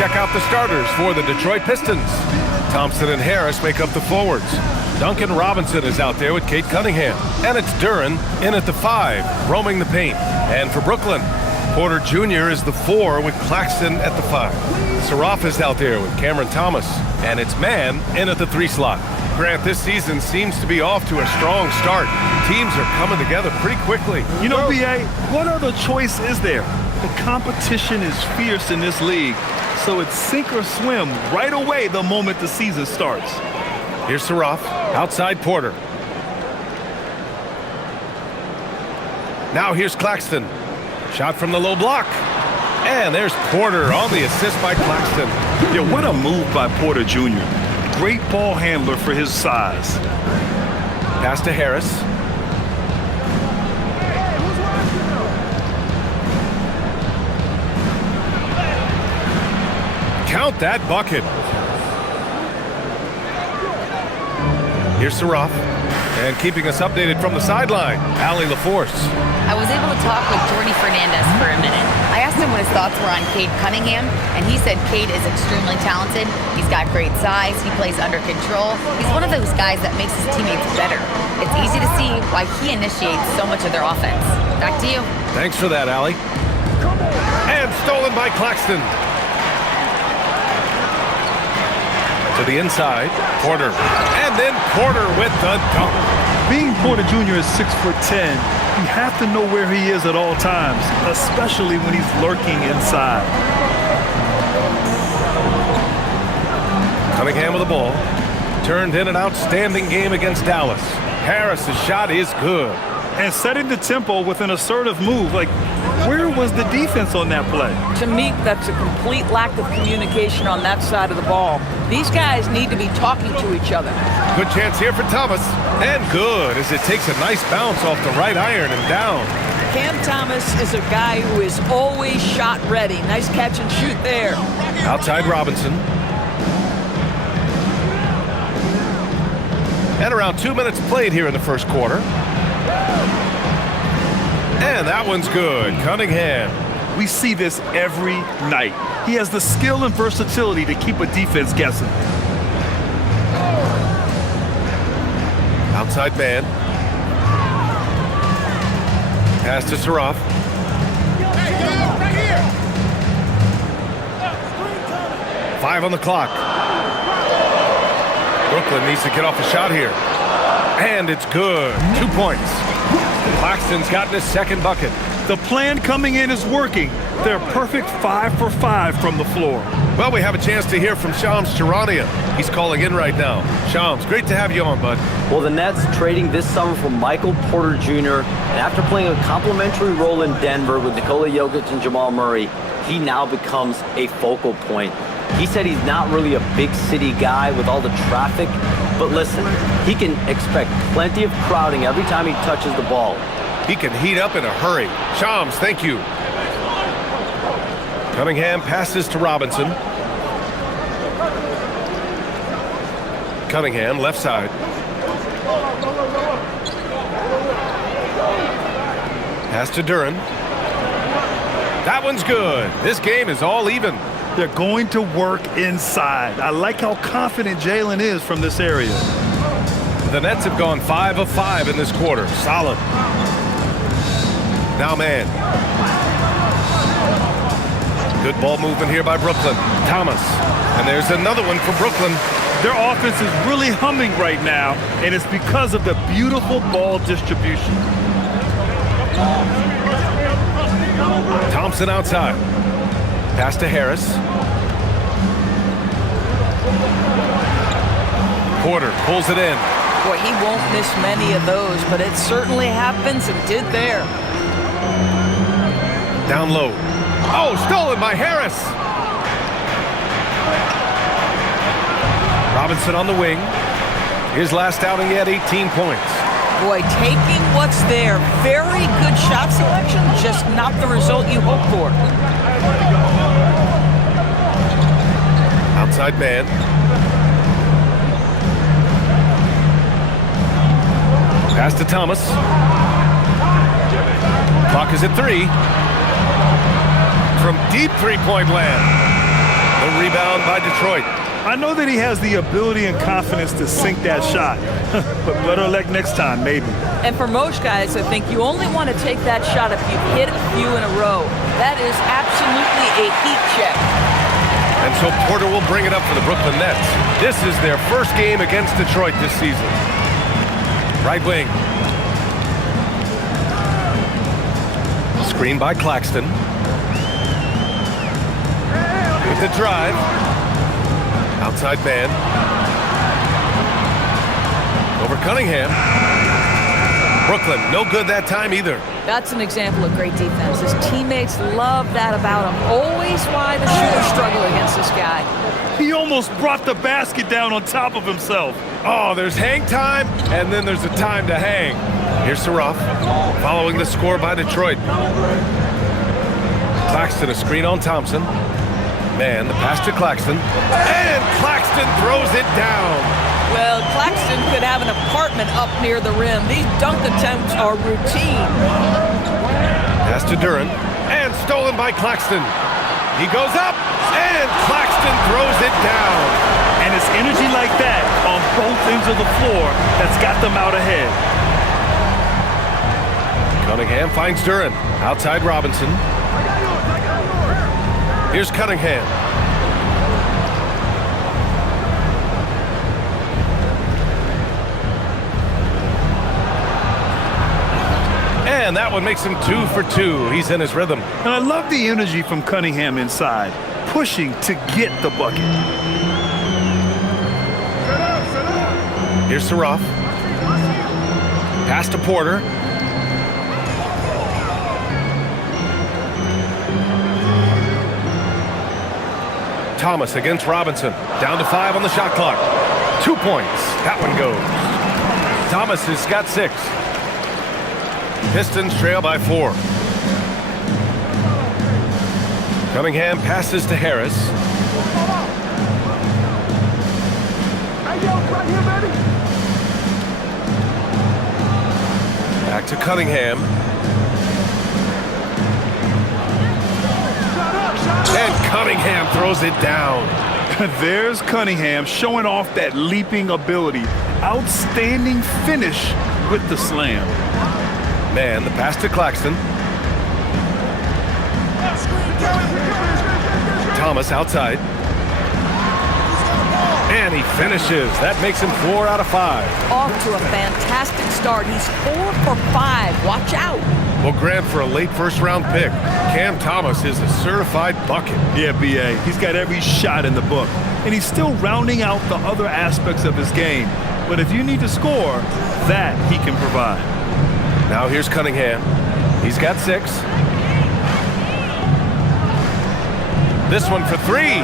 check out the starters for the Detroit Pistons. Thompson and Harris make up the forwards. Duncan Robinson is out there with Cade Cunningham. And it's Duren in at the 5, roaming the paint. And for Brooklyn, Porter Jr. is the 4 with Claxton at the 5. Saraf is out there with Cameron Thomas. And it's Mann in at the 3 slot. Grant, this season seems to be off to a strong start. Teams are coming together pretty quickly. You know, B.A., what other choice is there? The competition is fierce in this league, so it's sink or swim right away the moment the season starts. Here's Saraf, outside Porter. Now here's Claxton. Shot from the low block. And there's Porter on the assist by Claxton. Yeah, what a move by Porter Jr. Great ball handler for his size. Pass to Harris. Count that bucket. Here's Saraf. And keeping us updated from the sideline, Allie LaForce. I was able to talk with Jordy Fernandez for a minute. I asked him what his thoughts were on Cade Cunningham, and he said Cade is extremely talented. He's got great size. He plays under control. He's one of those guys that makes his teammates better. It's easy to see why he initiates so much of their offense. Back to you. Thanks for that, Allie. And stolen by Claxton. To the inside, Porter. And then Porter with the dunk. Being Porter Jr. is 6'10", you have to know where he is at all times, especially when he's lurking inside. Cunningham with the ball. Turned in an outstanding game against Dallas. Harris's shot is good. And setting the tempo with an assertive move. Like, where was the defense on that play? To me, that's a complete lack of communication on that side of the ball. These guys need to be talking to each other. Good chance here for Thomas. And good as it takes a nice bounce off the right iron and down. Cam Thomas is a guy who is always shot ready. Nice catch and shoot there. Outside Robinson. And around 2 minutes played here in the first quarter. And that one's good. Cunningham. We see this every night. He has the skill and versatility to keep a defense guessing. Outside man. Pass to Saraf. Five on the clock. Brooklyn needs to get off a shot here. And it's good. 2 points. Claxton's gotten his second bucket. The plan coming in is working. They're perfect 5 for 5 from the floor. Well, we have a chance to hear from Shams Charania. He's calling in right now. Shams, great to have you on, bud. Well, the Nets trading this summer for Michael Porter Jr. And after playing a complimentary role in Denver with Nikola Jokic and Jamal Murray, he now becomes a focal point. He said he's not really a big city guy with all the traffic, but listen, he can expect plenty of crowding every time he touches the ball. He can heat up in a hurry. Shams, thank you. Cunningham passes to Robinson. Cunningham, left side. Pass to Duren. That one's good. This game is all even. They're going to work inside. I like how confident Jalen is from this area. The Nets have gone 5 of 5 in this quarter. Solid. Now man. Good ball movement here by Brooklyn. Thomas. And there's another one for Brooklyn. Their offense is really humming right now, and it's because of the beautiful ball distribution. Thompson outside. Pass to Harris. Porter pulls it in. Boy, he won't miss many of those, but it certainly happens and did there. Down low. Oh, stolen by Harris. Robinson on the wing. His last outing, he had 18 points. Boy, taking what's there. Very good shot selection, just not the result you hope for. Outside man. Pass to Thomas. Clock is at 3. From deep three-point land. The rebound by Detroit. I know that he has the ability and confidence to sink that shot, but better luck next time, maybe. And for most guys, I think you only want to take that shot if you've hit a few in a row. That is absolutely a heat check. And so Porter will bring it up for the Brooklyn Nets. This is their first game against Detroit this season. Right wing. Screen by Claxton. With the drive. Outside man. Over Cunningham. Brooklyn, no good that time either. That's an example of great defense. His teammates love that about him. Always why the shooters struggle against this guy. He almost brought the basket down on top of himself. Oh, there's hang time, and then there's a time to hang. Here's Saraf, following the score by Detroit. Claxton, a screen on Thompson. Man, the pass to Claxton. And Claxton throws it down. Well, Claxton could have an apartment up near the rim. These dunk attempts are routine. Pass to Duren. And stolen by Claxton. He goes up, and Claxton throws it down. And it's energy like that on both ends of the floor that's got them out ahead. Cunningham finds Duren. Outside Robinson. Here's Cunningham. And that one makes him 2 for 2. He's in his rhythm. And I love the energy from Cunningham inside, pushing to get the bucket. Here's Saraf. Pass to Porter. Thomas against Robinson. Down to 5 on the shot clock. 2 points. That one goes. Thomas has got 6. Pistons trail by 4. Cunningham passes to Harris. Back to Cunningham. And Cunningham throws it down. There's Cunningham showing off that leaping ability. Outstanding finish with the slam. Man, the pass to Claxton. Thomas outside. And he finishes. That makes him 4 out of 5. Off to a fantastic start. He's 4 for 5. Watch out. Well, Grant, for a late first-round pick, Cam Thomas is a certified bucket. Yeah, B.A. He's got every shot in the book. And he's still rounding out the other aspects of his game. But if you need to score, that he can provide. Now here's Cunningham. He's got 6. This one for 3.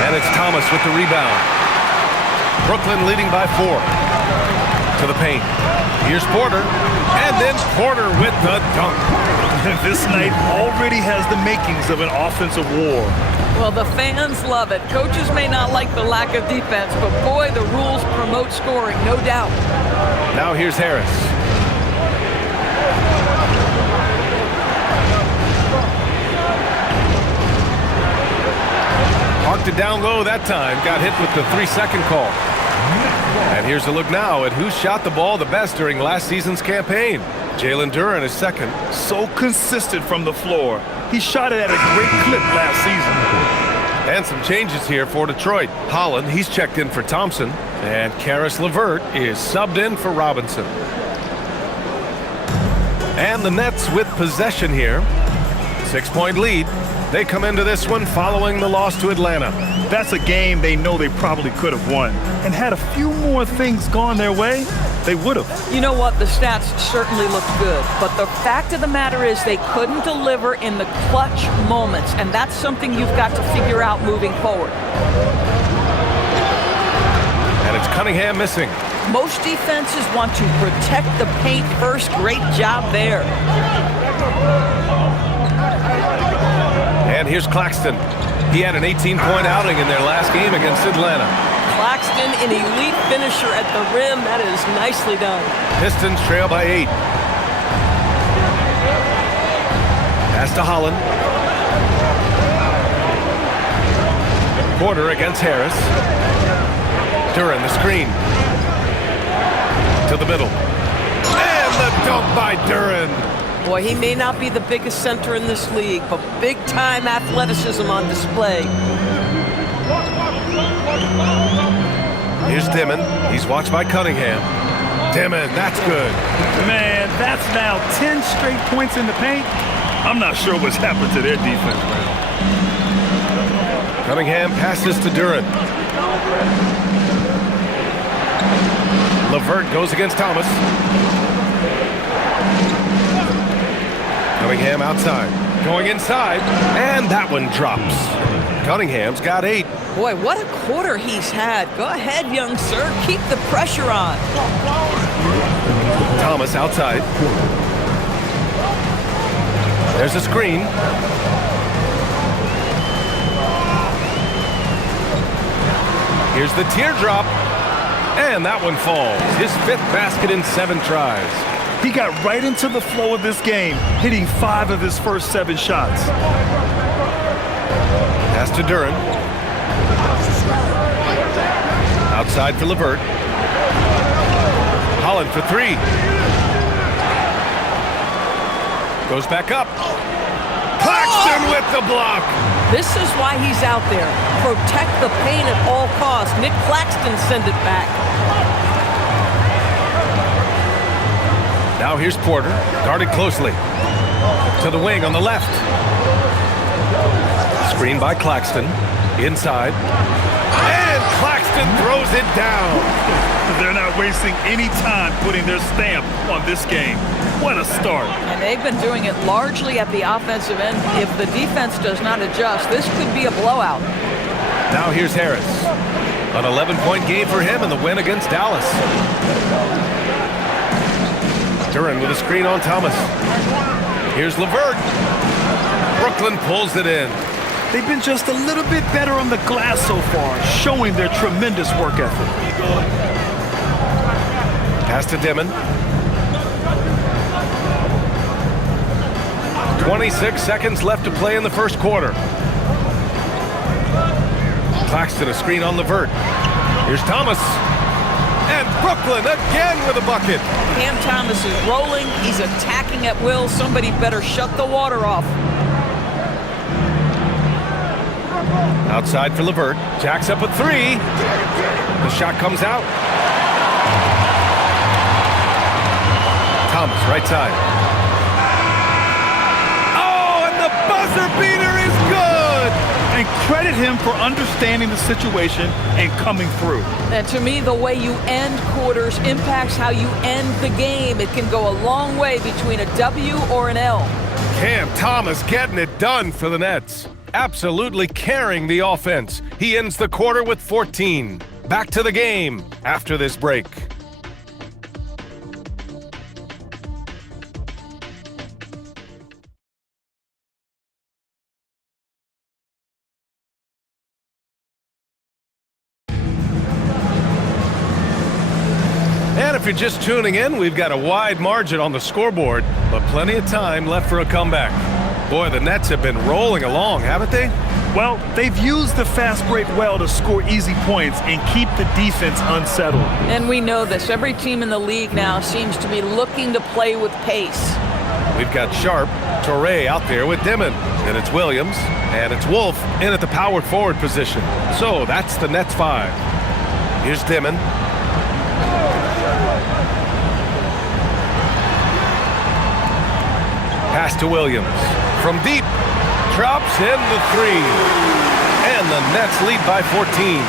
And it's Thomas with the rebound. Brooklyn leading by 4. To the paint. Here's Porter. And then Porter with the dunk. This night already has the makings of an offensive war. Well, the fans love it. Coaches may not like the lack of defense, but boy, the rules promote scoring, no doubt. Now here's Harris. Parked it down low that time. Got hit with the 3-second call. And here's a look now at who shot the ball the best during last season's campaign. Jalen Duren is second. So consistent from the floor. He shot it at a great clip last season. And some changes here for Detroit. Holland, he's checked in for Thompson. And Karis LeVert is subbed in for Robinson. And the Nets with possession here. 6-point lead. They come into this one following the loss to Atlanta. That's a game they know they probably could have won. And had a few more things gone their way, they would have. You know what? The stats certainly look good. But the fact of the matter is they couldn't deliver in the clutch moments. And that's something you've got to figure out moving forward. And it's Cunningham missing. Most defenses want to protect the paint first. Great job there. And here's Claxton. He had an 18-point outing in their last game against Atlanta. Claxton, an elite finisher at the rim. That is nicely done. Pistons trail by 8. Pass to Holland. Porter against Harris. Duren, the screen. To the middle. And the dunk by Duren. Boy, he may not be the biggest center in this league, but big-time athleticism on display. Here's Dimon. He's watched by Cunningham. Dimon, that's good. Man, that's now 10 straight points in the paint. I'm not sure what's happened to their defense right now. Cunningham passes to Duren. LeVert goes against Thomas. Cunningham outside. Going inside. And that one drops. Cunningham's got 8. Boy, what a quarter he's had. Go ahead, young sir. Keep the pressure on. Thomas outside. There's a screen. Here's the teardrop. And that one falls. His 5th basket in 7 tries. He got right into the flow of this game, hitting 5 of his first 7 shots. Pass to Duren. Outside for LeVert. Holland for 3. Goes back up. Claxton with the block. This is why he's out there. Protect the paint at all costs. Nick Claxton send it back. Now here's Porter, guarded closely. To the wing on the left. Screen by Claxton. Inside. And Claxton throws it down. They're not wasting any time putting their stamp on this game. What a start. And they've been doing it largely at the offensive end. If the defense does not adjust, this could be a blowout. Now here's Harris. An 11-point game for him in the win against Dallas. Duren with a screen on Thomas. Here's LeVert. Brooklyn pulls it in. They've been just a little bit better on the glass so far, showing their tremendous work ethic. Pass to Dimon. 26 seconds left to play in the first quarter. Claxton a screen on LeVert. Here's Thomas. And Brooklyn again with a bucket. Cam Thomas is rolling. He's attacking at will. Somebody better shut the water off. Outside for LeVert. Jacks up a 3. The shot comes out. Thomas, right side. Oh, and the buzzer beater is good! And credit him for understanding the situation and coming through. And to me, the way you end quarters impacts how you end the game. It can go a long way between a W or an L. Cam Thomas getting it done for the Nets. Absolutely carrying the offense. He ends the quarter with 14. Back to the game after this break. And if you're just tuning in, we've got a wide margin on the scoreboard, but plenty of time left for a comeback. Boy, the Nets have been rolling along, haven't they? Well, they've used the fast break well to score easy points and keep the defense unsettled. And we know this. Every team in the league now seems to be looking to play with pace. We've got Sharp, Torrey out there with Dimon. And it's Williams, and it's Wolf in at the power forward position. So that's the Nets 5. Here's Dimon. Pass to Williams. From deep. Drops in the 3. And the Nets lead by 14.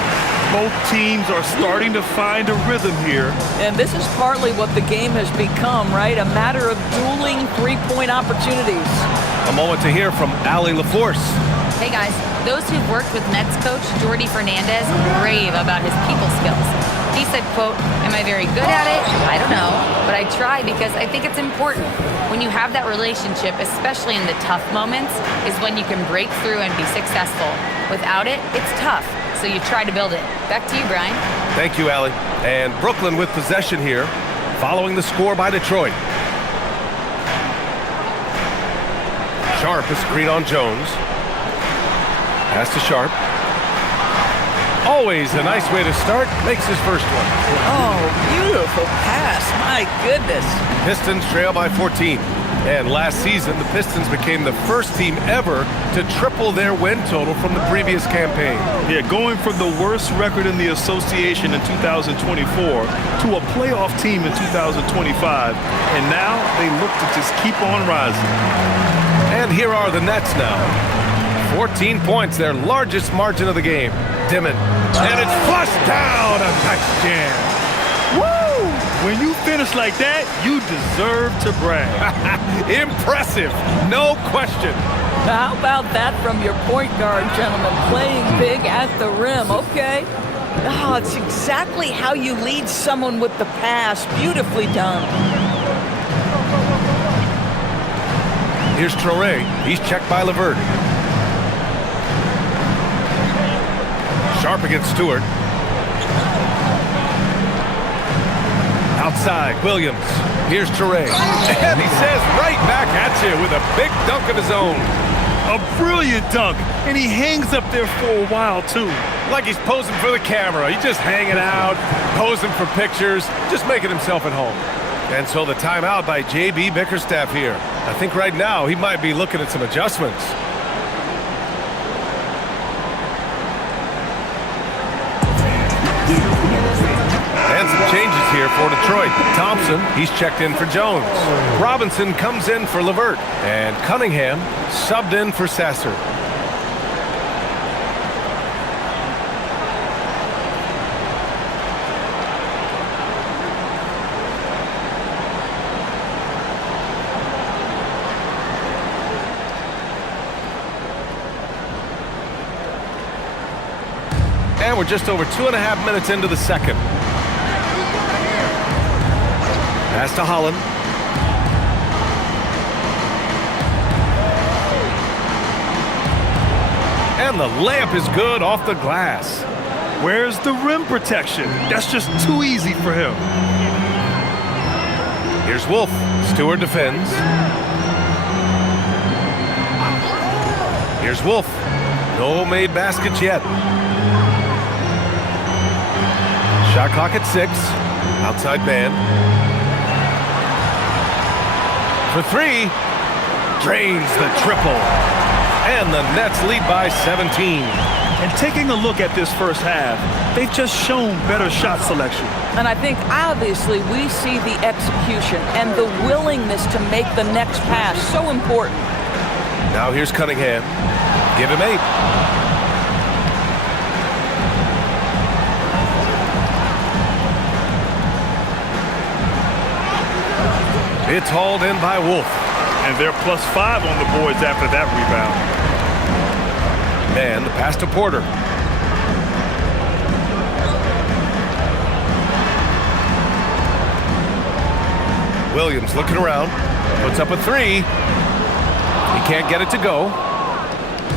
Both teams are starting to find a rhythm here. And this is partly what the game has become, right? A matter of dueling three-point opportunities. A moment to hear from Allie LaForce. Hey guys, those who've worked with Nets coach Jordi Fernandez rave about his people skills. He said, quote, "Am I very good at it? I don't know, but I try because I think it's important. When you have that relationship, especially in the tough moments, is when you can break through and be successful. Without it, it's tough, so you try to build it." Back to you, Brian. Thank you, Allie. And Brooklyn with possession here, following the score by Detroit. Sharp, a screen on Jones. Pass to Sharp. always a nice way to start, makes his first one. Oh, beautiful pass. My goodness. Pistons trail by 14. And last season, the Pistons became the first team ever to triple their win total from the previous campaign. Yeah, going from the worst record in the association in 2024 to a playoff team in 2025. And now they look to just keep on rising. And here are the Nets now. 14 points, their largest margin of the game. Dimon. And it's flushed down. A nice jam. Woo! When you finish like that, you deserve to brag. Impressive, no question. How about that from your point guard, gentlemen? Playing big at the rim. Okay. Oh, it's exactly how you lead someone with the pass. Beautifully done. Here's Traoré. He's checked by LeVert. Sharp against Stewart. Outside, Williams. Here's Traoré. And he says right back at you with a big dunk of his own. A brilliant dunk, and he hangs up there for a while, too. Like he's posing for the camera. He's just hanging out, posing for pictures, just making himself at home. And so the timeout by J.B. Bickerstaff here. I think right now he might be looking at some adjustments. And some changes here for Detroit. Thompson, he's checked in for Jones. Robinson comes in for LeVert. And Cunningham subbed in for Sasser. And we're just over 2.5 minutes into the second. Pass to Holland. And the layup is good off the glass. Where's the rim protection? That's just too easy for him. Here's Wolf. Stewart defends. Here's Wolf. No made baskets yet. Shot clock at 6. Outside man. For 3. Drains the triple. And the Nets lead by 17. And taking a look at this first half, they've just shown better shot selection. And I think obviously we see the execution and the willingness to make the next pass so important. Now here's Cunningham. Give him 8. It's hauled in by Wolf. And they're +5 on the boards after that rebound. And the pass to Porter. Williams looking around. Puts up a 3. He can't get it to go.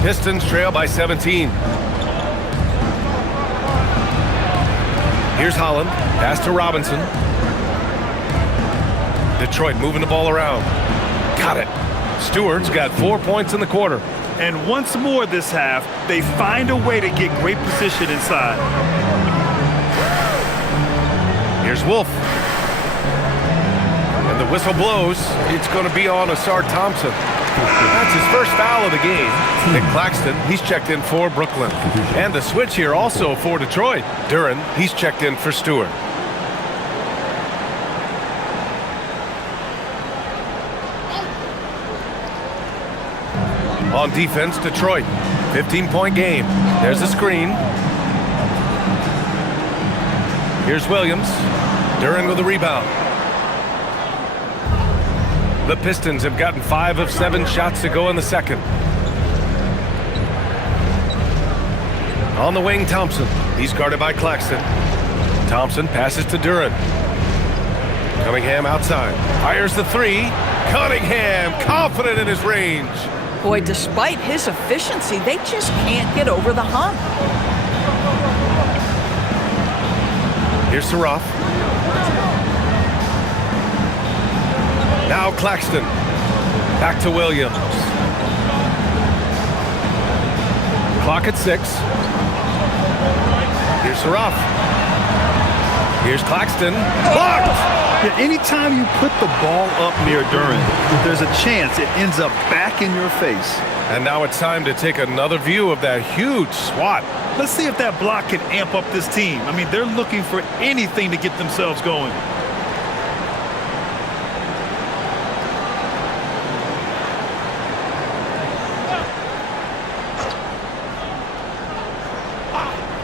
Pistons trail by 17. Here's Holland. Pass to Robinson. Detroit moving the ball around. Got it. Stewart's got 4 points in the quarter. And once more this half, they find a way to get great position inside. Here's Wolf. And the whistle blows. It's going to be on Asar Thompson. That's his first foul of the game. Nick Claxton, he's checked in for Brooklyn. And the switch here also for Detroit. Duren, he's checked in for Stewart. On defense, Detroit. 15-point game. There's a screen. Here's Williams. Duren with the rebound. The Pistons have gotten 5 of 7 shots to go in the second. On the wing, Thompson. He's guarded by Claxton. Thompson passes to Duren. Cunningham outside. Fires the 3. Cunningham confident in his range. Boy, despite his efficiency, they just can't get over the hump. Here's Saraf. Now Claxton. Back to Williams. Clock at 6. Here's Saraf. Here's Claxton. Blocked! Yeah, anytime you put the ball up near Duren, there's a chance it ends up back in your face. And now it's time to take another view of that huge swat. Let's see if that block can amp up this team. I mean, they're looking for anything to get themselves going.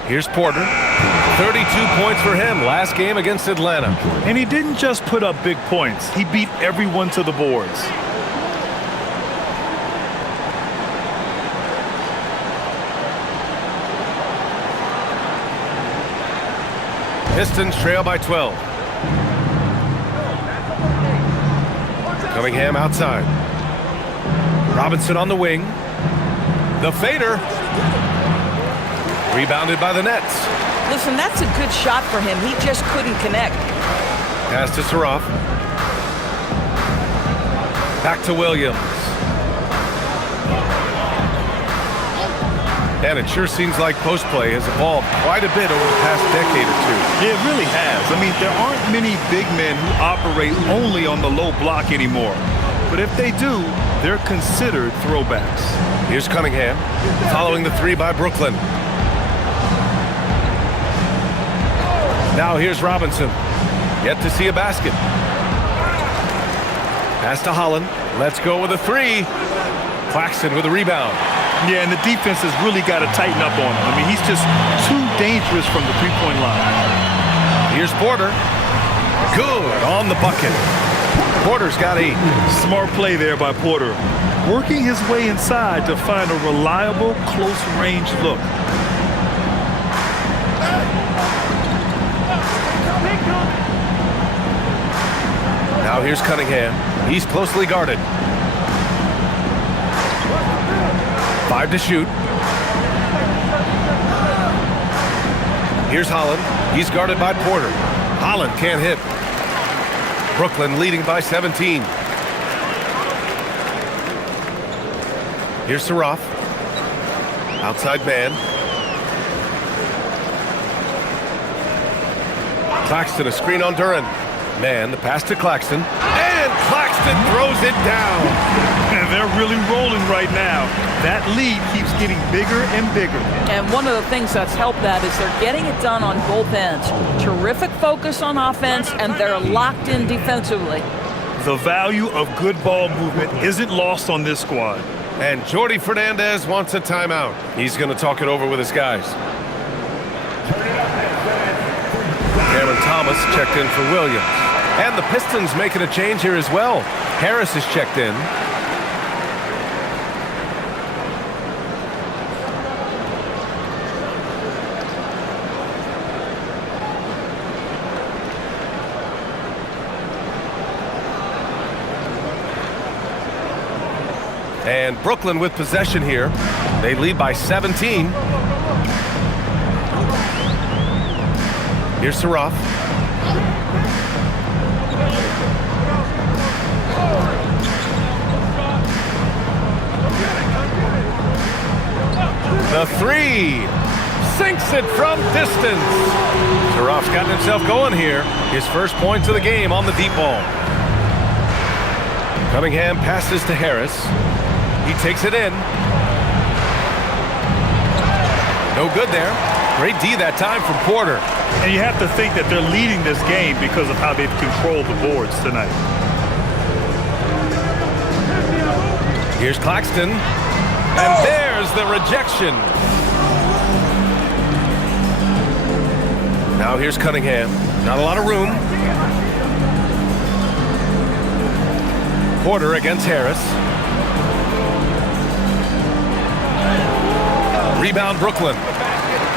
Here's Porter. 32 points for him last game against Atlanta. And he didn't just put up big points. He beat everyone to the boards. Pistons trail by 12. Cunningham outside. Robinson on the wing. The fader. Rebounded by the Nets. Listen, that's a good shot for him. He just couldn't connect. Pass to Saraf. Back to Williams. And it sure seems like post play has evolved quite a bit over the past decade or two. It really has. I mean, there aren't many big men who operate only on the low block anymore. But if they do, they're considered throwbacks. Here's Cunningham, following the three by Brooklyn. Now here's Robinson. Yet to see a basket. Pass to Holland. Let's go with a three. Claxton with a rebound. Yeah, and the defense has really got to tighten up on him. I mean, he's just too dangerous from the three-point line. Here's Porter. Good on the bucket. Porter's got 8. Smart play there by Porter. Working his way inside to find a reliable, close-range look. Now here's Cunningham. He's closely guarded. 5 to shoot. Here's Holland. He's guarded by Porter. Holland can't hit. Brooklyn leading by 17. Here's Saraf. Outside man. Claxton, a screen on Duren. Man, the pass to Claxton. And Claxton throws it down. And they're really rolling right now. That lead keeps getting bigger and bigger. And one of the things that's helped that is they're getting it done on both ends. Terrific focus on offense, and they're locked in defensively. The value of good ball movement isn't lost on this squad. And Jordi Fernandez wants a timeout. He's going to talk it over with his guys. Cameron Thomas checked in for Williams. And the Pistons making a change here as well. Harris is checked in. And Brooklyn with possession here. They lead by 17. Here's Saraf. The three. Sinks it from distance. Saraf's gotten himself going here. His first points of the game on the deep ball. Cunningham passes to Harris. He takes it in. No good there. Great D that time from Porter. And you have to think that they're leading this game because of how they've controlled the boards tonight. Here's Claxton. And there's the rejection. Now here's Cunningham. Not a lot of room. Porter against Harris. Rebound Brooklyn.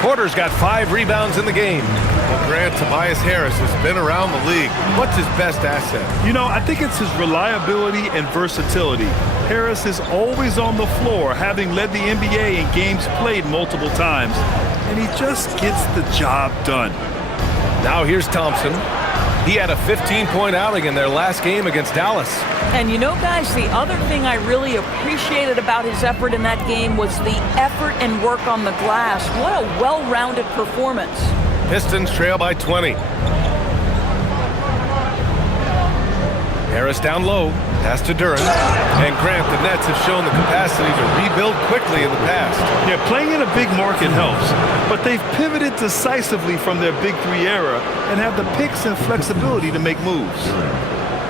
Porter's got 5 rebounds in the game. Well, Grant, Tobias Harris has been around the league. What's his best asset? You know, I think it's his reliability and versatility. Harris is always on the floor, having led the NBA in games played multiple times. And he just gets the job done. Now here's Thompson. He had a 15-point outing in their last game against Dallas. And you know, guys, the other thing I really appreciated about his effort in that game was the effort and work on the glass. What a well-rounded performance. Pistons trail by 20. Harris down low, pass to Duren. And Grant, the Nets have shown the capacity to rebuild quickly in the past. Yeah, playing in a big market helps, but they've pivoted decisively from their Big Three era and have the picks and flexibility to make moves.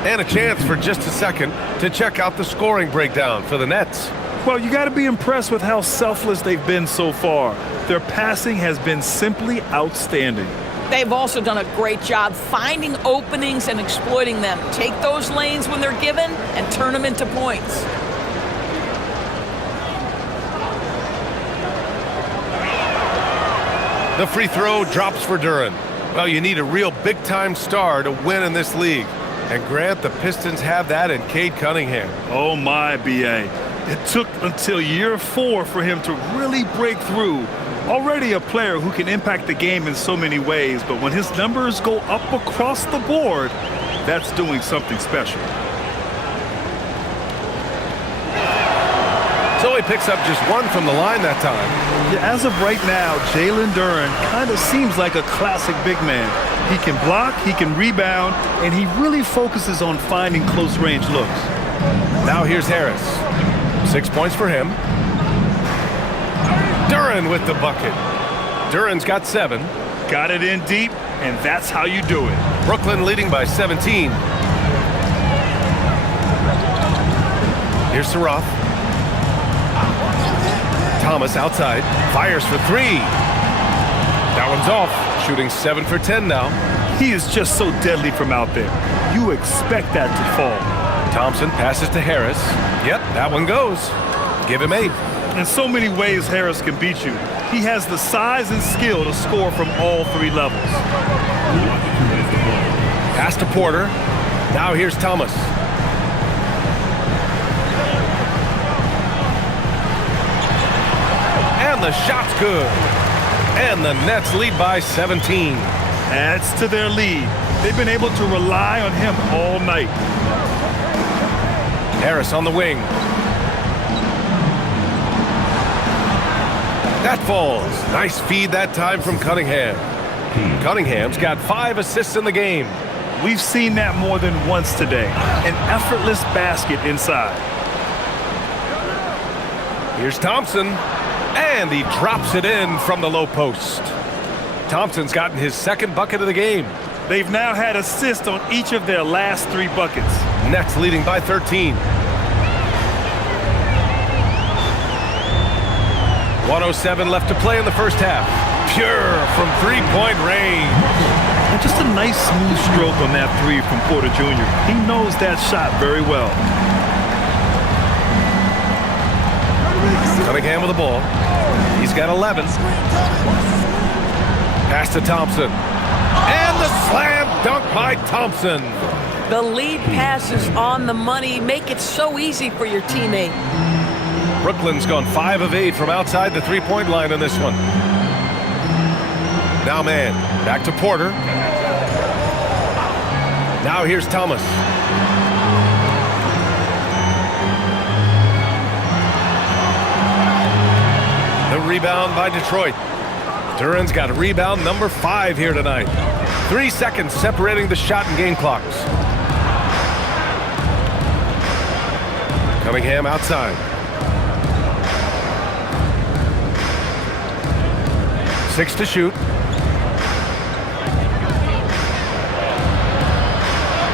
And a chance for just a second to check out the scoring breakdown for the Nets. Well, you got to be impressed with how selfless they've been so far. Their passing has been simply outstanding. They've also done a great job finding openings and exploiting them. Take those lanes when they're given and turn them into points. The free throw drops for Duren. Well, you need a real big-time star to win in this league. And Grant, the Pistons have that in Cade Cunningham. Oh my, B.A. It took until year 4 for him to really break through. Already a player who can impact the game in so many ways, but when his numbers go up across the board, that's doing something special. So he picks up just 1 from the line that time. Yeah, as of right now, Jalen Duren kind of seems like a classic big man. He can block, he can rebound, and he really focuses on finding close-range looks. Now here's Harris. 6 points for him. Duren with the bucket. Duren's got 7. Got it in deep, and that's how you do it. Brooklyn leading by 17. Here's Saroff. Thomas outside. Fires for 3. That one's off. Shooting 7 for 10 now. He is just so deadly from out there. You expect that to fall. Thompson passes to Harris. Yep, that one goes. Give him 8. In so many ways, Harris can beat you. He has the size and skill to score from all 3 levels. Pass to Porter. Now here's Thomas. And the shot's good. And the Nets lead by 17. Adds to their lead. They've been able to rely on him all night. Harris on the wing. That falls. Nice feed that time from Cunningham. Cunningham's got 5 assists in the game. We've seen that more than once today. An effortless basket inside. Here's Thompson. And he drops it in from the low post. Thompson's gotten his 2nd bucket of the game. They've now had assists on each of their last 3 buckets. Nets leading by 13. 1:07 left to play in the first half. Pure from 3-point range. And just a nice smooth stroke on that 3 from Porter Jr. He knows that shot very well. Cunningham with the ball. He's got 11. Pass to Thompson. And the slam dunk by Thompson. The lead passes on the money make it so easy for your teammate. Brooklyn's gone 5 of 8 from outside the 3-point line in this one. Now man, back to Porter. Now here's Thomas. The rebound by Detroit. Duren's got rebound number 5 here tonight. 3 seconds separating the shot and game clocks. Cunningham outside. 6 to shoot.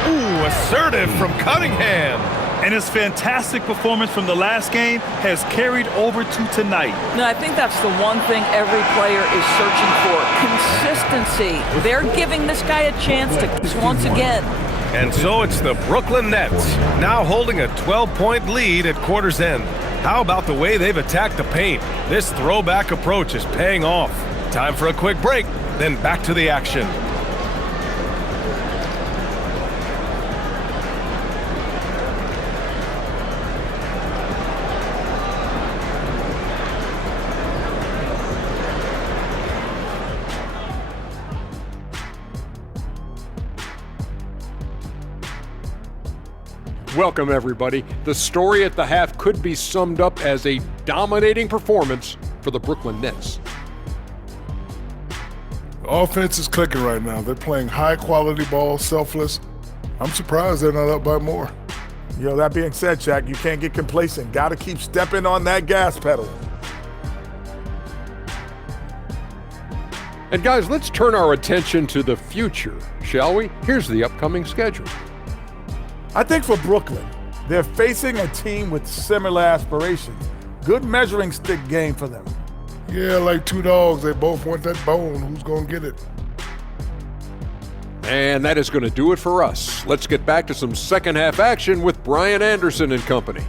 Ooh, assertive from Cunningham. And his fantastic performance from the last game has carried over to tonight. No, I think that's the one thing every player is searching for. Consistency. They're giving this guy a chance to once again. And so it's the Brooklyn Nets, now holding a 12-point lead at quarter's end. How about the way they've attacked the paint? This throwback approach is paying off. Time for a quick break, then back to the action. Welcome, everybody. The story at the half could be summed up as a dominating performance for the Brooklyn Nets. Offense is clicking right now. They're playing high-quality ball, selfless. I'm surprised they're not up by more. That being said, Shaq, you can't get complacent. Got to keep stepping on that gas pedal. And guys, let's turn our attention to the future, shall we? Here's the upcoming schedule. I think for Brooklyn, they're facing a team with similar aspirations. Good measuring stick game for them. Yeah, like two dogs. They both want that bone. Who's going to get it? And that is going to do it for us. Let's get back to some second half action with Brian Anderson and company.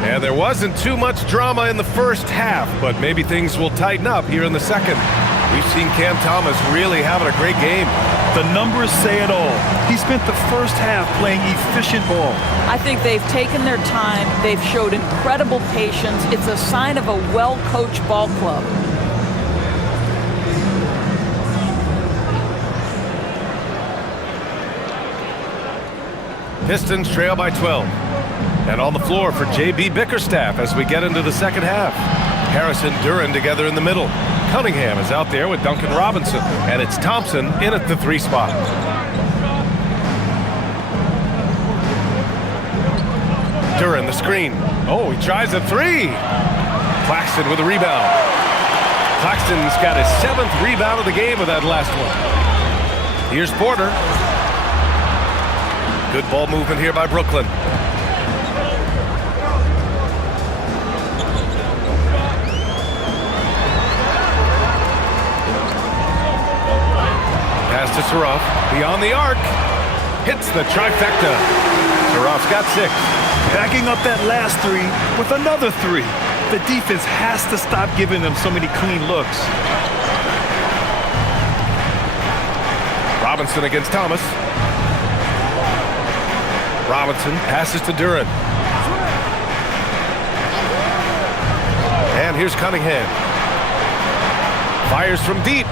And there wasn't too much drama in the first half, but maybe things will tighten up here in the second. We've seen Cam Thomas really having a great game. The numbers say it all. He spent the first half playing efficient ball. I think they've taken their time. They've showed incredible patience. It's a sign of a well-coached ball club. Pistons trail by 12. And on the floor for J.B. Bickerstaff as we get into the second half. Harris and Duren together in the middle. Cunningham is out there with Duncan Robinson. And it's Thompson in at the 3 spot. Duren the screen. Oh, he tries a 3. Claxton with a rebound. Claxton's got his 7th rebound of the game with that last one. Here's Porter. Good ball movement here by Brooklyn. Pass to Saraf, beyond the arc, hits the trifecta. Saraf's got 6. Backing up that last 3 with another 3. The defense has to stop giving them so many clean looks. Robinson against Thomas. Robinson passes to Duren. And here's Cunningham. Fires from deep.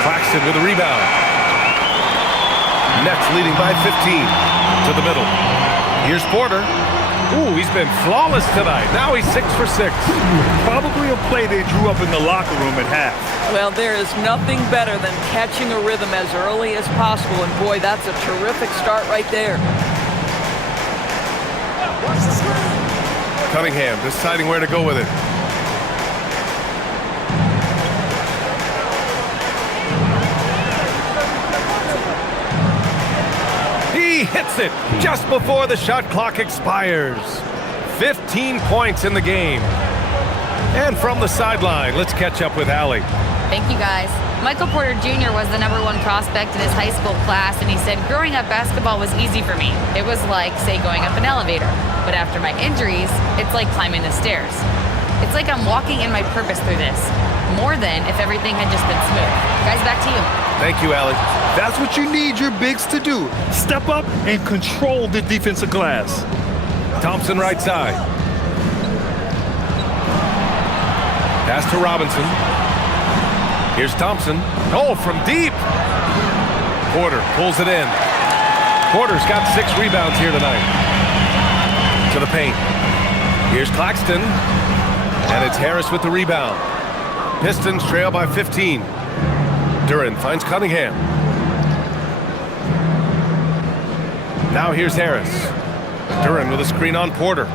Claxton with a rebound. Nets leading by 15 to the middle. Here's Porter. Ooh, he's been flawless tonight. Now he's 6 for 6. Probably a play they drew up in the locker room at half. Well, there is nothing better than catching a rhythm as early as possible, and boy, that's a terrific start right there. Cunningham deciding where to go with it. He hits it just before the shot clock expires. 15 points in the game. And from the sideline, let's catch up with Allie. Thank you, guys. Michael Porter Jr. was the #1 prospect in his high school class, and he said, growing up, basketball was easy for me. It was like, say, going up an elevator. But after my injuries, it's like climbing the stairs. It's like I'm walking in my purpose through this, more than if everything had just been smooth. Guys, back to you. Thank you, Allie. That's what you need your bigs to do. Step up and control the defensive glass. Thompson right side. Pass to Robinson. Here's Thompson. Oh, from deep. Porter pulls it in. Porter's got 6 rebounds here tonight. To the paint. Here's Claxton. And it's Harris with the rebound. Pistons trail by 15. Duren finds Cunningham. Now here's Harris. Duren with a screen on Porter.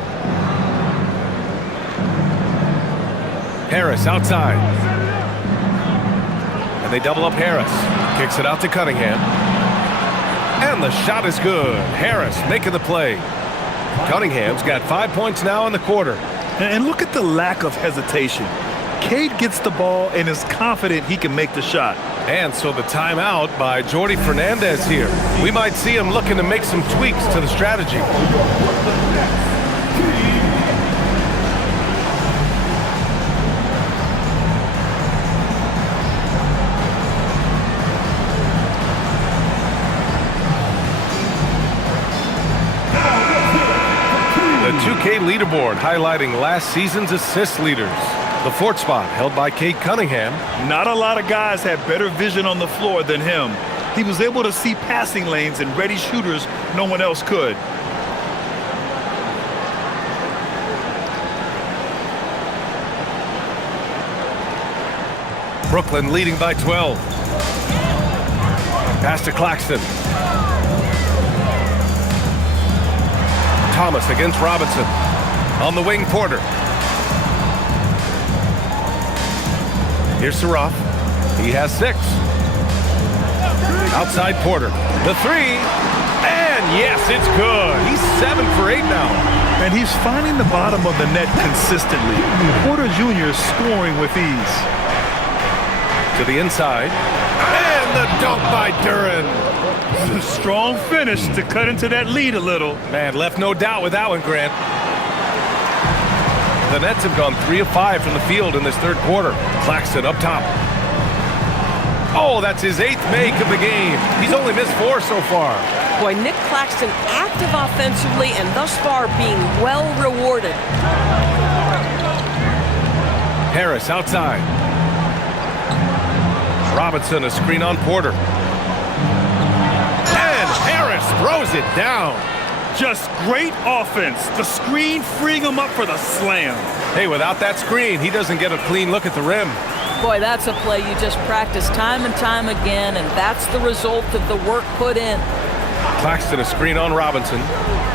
Harris outside. And they double up Harris. Kicks it out to Cunningham. And the shot is good. Harris making the play. Cunningham's got 5 points now in the quarter. And look at the lack of hesitation. Cade gets the ball and is confident he can make the shot. And so the timeout by Jordi Fernandez here. We might see him looking to make some tweaks to the strategy. 2K leaderboard highlighting last season's assist leaders. The fourth spot held by Cade Cunningham. Not a lot of guys had better vision on the floor than him. He was able to see passing lanes and ready shooters no one else could. Brooklyn leading by 12. Pass to Claxton. Thomas against Robinson. On the wing, Porter. Here's Saraf. He has 6. Outside Porter. The 3. And yes, it's good. He's 7 for 8 now. And he's finding the bottom of the net consistently. Porter Jr. is scoring with ease. To the inside. And the dunk by Duren. A strong finish to cut into that lead a little. Man, left no doubt with that one, Grant. The Nets have gone 3 of 5 from the field in this third quarter. Claxton up top. Oh, that's his 8th make of the game. He's only missed 4 so far. Boy, Nick Claxton active offensively and thus far being well rewarded. Harris outside. Robinson, a screen on Porter. And Harris throws it down. Just great offense. The screen freeing him up for the slam. Hey, without that screen, he doesn't get a clean look at the rim. Boy, that's a play you just practice time and time again, and that's the result of the work put in. Claxton, a screen on Robinson.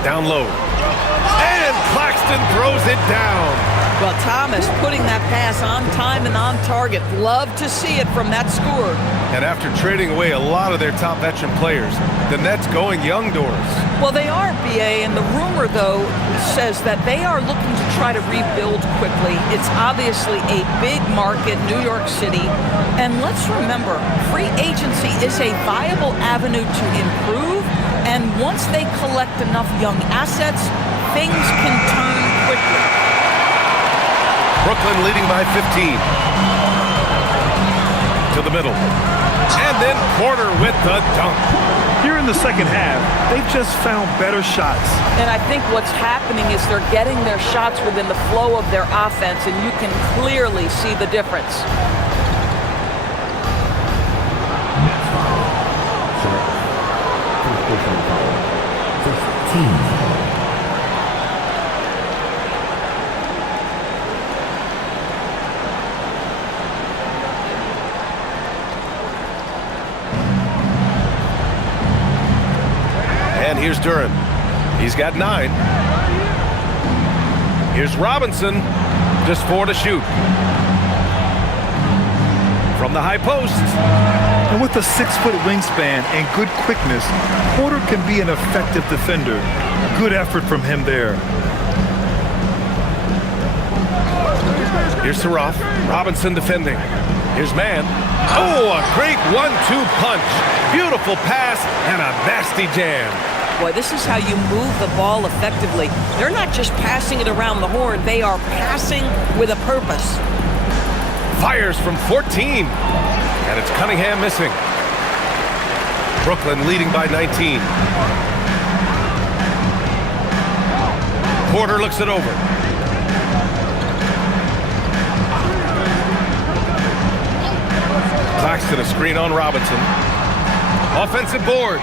Down low. And Claxton throws it down. Well, Thomas putting that pass on time and on target. Love to see it from that scorer. And after trading away a lot of their top veteran players, the Nets going young doors. Well, they are, BA, and the rumor, though, says that they are looking to try to rebuild quickly. It's obviously a big market, New York City. And let's remember, free agency is a viable avenue to improve. And once they collect enough young assets, things can turn quickly. Brooklyn leading by 15. To the middle. And then Porter with the dunk. Here in the second half, they've just found better shots. And I think what's happening is they're getting their shots within the flow of their offense, and you can clearly see the difference. And here's Duren. He's got 9. Here's Robinson. Just 4 to shoot. From the high post. And with a 6-foot wingspan and good quickness, Porter can be an effective defender. Good effort from him there. Here's Saraf. Robinson defending. Here's Mann. Oh, a great 1-2 punch. Beautiful pass and a nasty jam. Boy, this is how you move the ball effectively. They're not just passing it around the horn. They are passing with a purpose. Fires from 14. And it's Cunningham missing. Brooklyn leading by 19. Porter looks it over. Claxton, a screen on Robinson. Offensive board.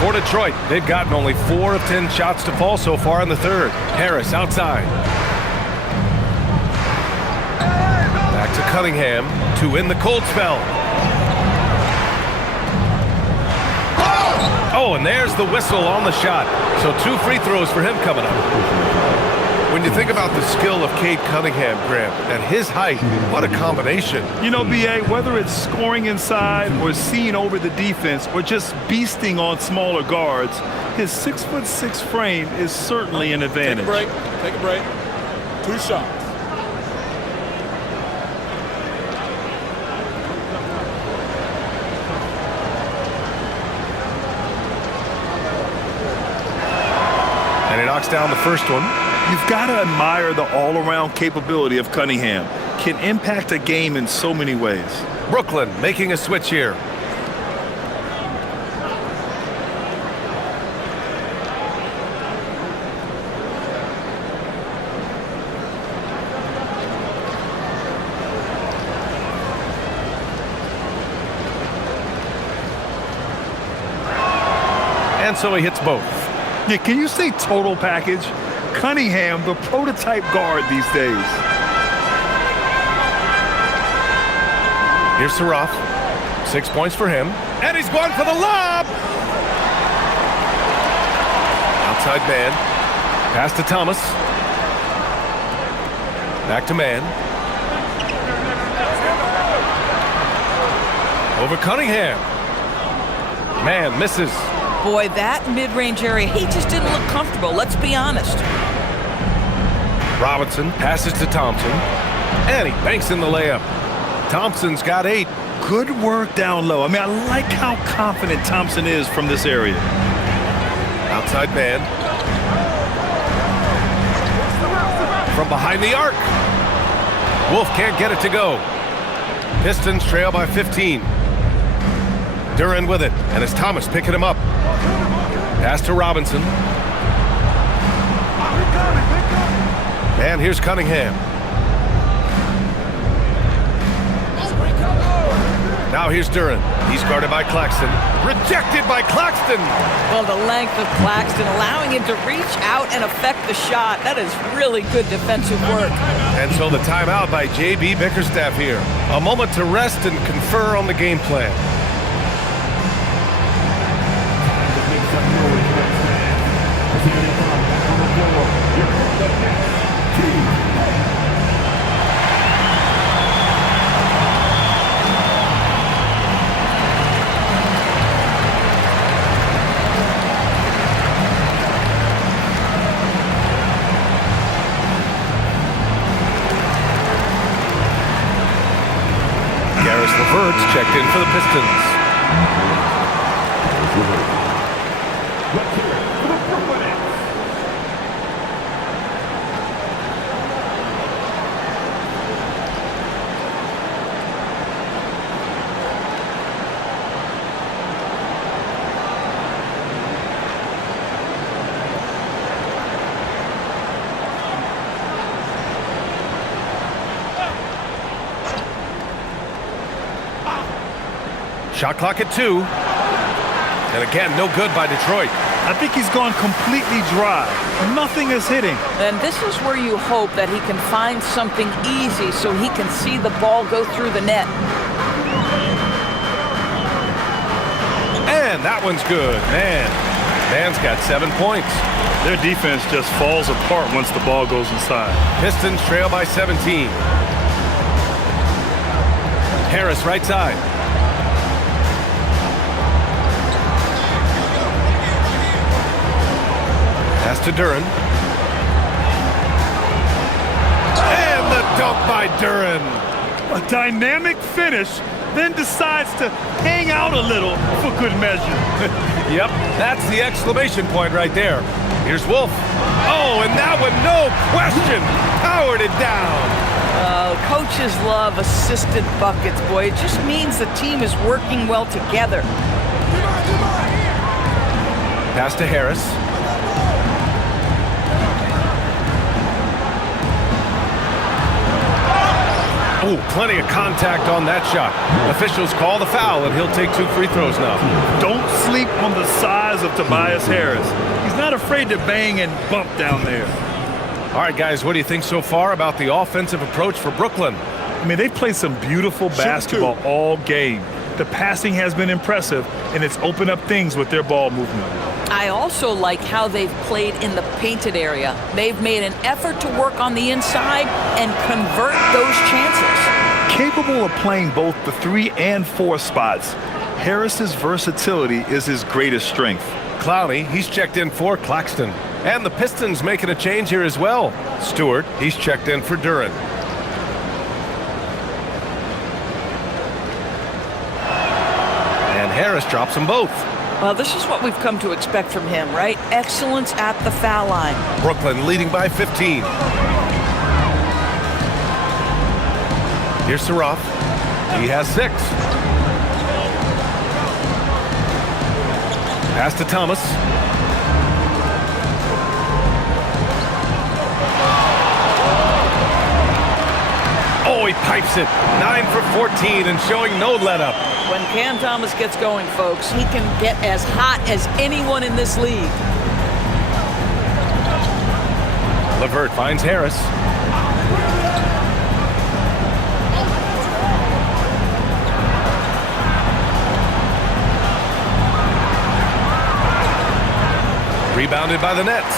For Detroit, they've gotten only 4 of 10 shots to fall so far in the third. Harris outside. Back to Cunningham to win the cold spell. Oh, and there's the whistle on the shot. So 2 free throws for him coming up. When you think about the skill of Cade Cunningham, Grant, at his height, what a combination. You know, B.A., whether it's scoring inside or seeing over the defense or just beasting on smaller guards, his 6'6" frame is certainly an advantage. Take a break. 2 shots. And he knocks down the first one. You've got to admire the all-around capability of Cunningham. Can impact a game in so many ways. Brooklyn making a switch here. And so he hits both. Yeah, can you say total package? Cunningham, the prototype guard these days. Here's Saroff. 6 points for him. And he's going for the lob! Outside man. Pass to Thomas. Back to man. Over Cunningham. Man misses. Boy, that mid-range area, he just didn't look comfortable. Let's be honest. Robinson passes to Thompson. And he banks in the layup. Thompson's got 8. Good work down low. I mean, I like how confident Thompson is from this area. Outside man. From behind the arc. Wolf can't get it to go. Pistons trail by 15. Duren with it, and it's Thomas picking him up. Pass to Robinson. And here's Cunningham. Now here's Duren. He's guarded by Claxton. Rejected by Claxton. Well, the length of Claxton allowing him to reach out and affect the shot. That is really good defensive work. And so the timeout by J.B. Bickerstaff here. A moment to rest and confer on the game plan. LeVert's checked in for the Pistons. Shot clock at 2. And again, no good by Detroit. I think he's gone completely dry. Nothing is hitting. And this is where you hope that he can find something easy so he can see the ball go through the net. And that one's good. Man's got 7 points. Their defense just falls apart once the ball goes inside. Pistons trail by 17. Harris right side. Pass to Duren. And the dunk by Duren. A dynamic finish, then decides to hang out a little for good measure. Yep, that's the exclamation point right there. Here's Wolf. Oh, and that one, no question, powered it down. Coaches love assisted buckets, boy. It just means the team is working well together. Pass to Harris. Oh, plenty of contact on that shot. Officials call the foul, and he'll take 2 free throws now. Don't sleep on the size of Tobias Harris. He's not afraid to bang and bump down there. All right, guys, what do you think so far about the offensive approach for Brooklyn? I mean, they played some beautiful basketball all game. The passing has been impressive, and it's opened up things with their ball movement. I also like how they've played in the painted area. They've made an effort to work on the inside and convert those chances. Capable of playing both the 3 and 4 spots, Harris's versatility is his greatest strength. Clowney, he's checked in for Claxton. And the Pistons making a change here as well. Stewart, he's checked in for Duren. And Harris drops them both. Well, this is what we've come to expect from him, right? Excellence at the foul line. Brooklyn leading by 15. Here's Saroff. He has 6. Pass to Thomas. Oh, he pipes it. 9 for 14 and showing no let-up. When Cam Thomas gets going, folks, he can get as hot as anyone in this league. LeVert finds Harris. Rebounded by the Nets.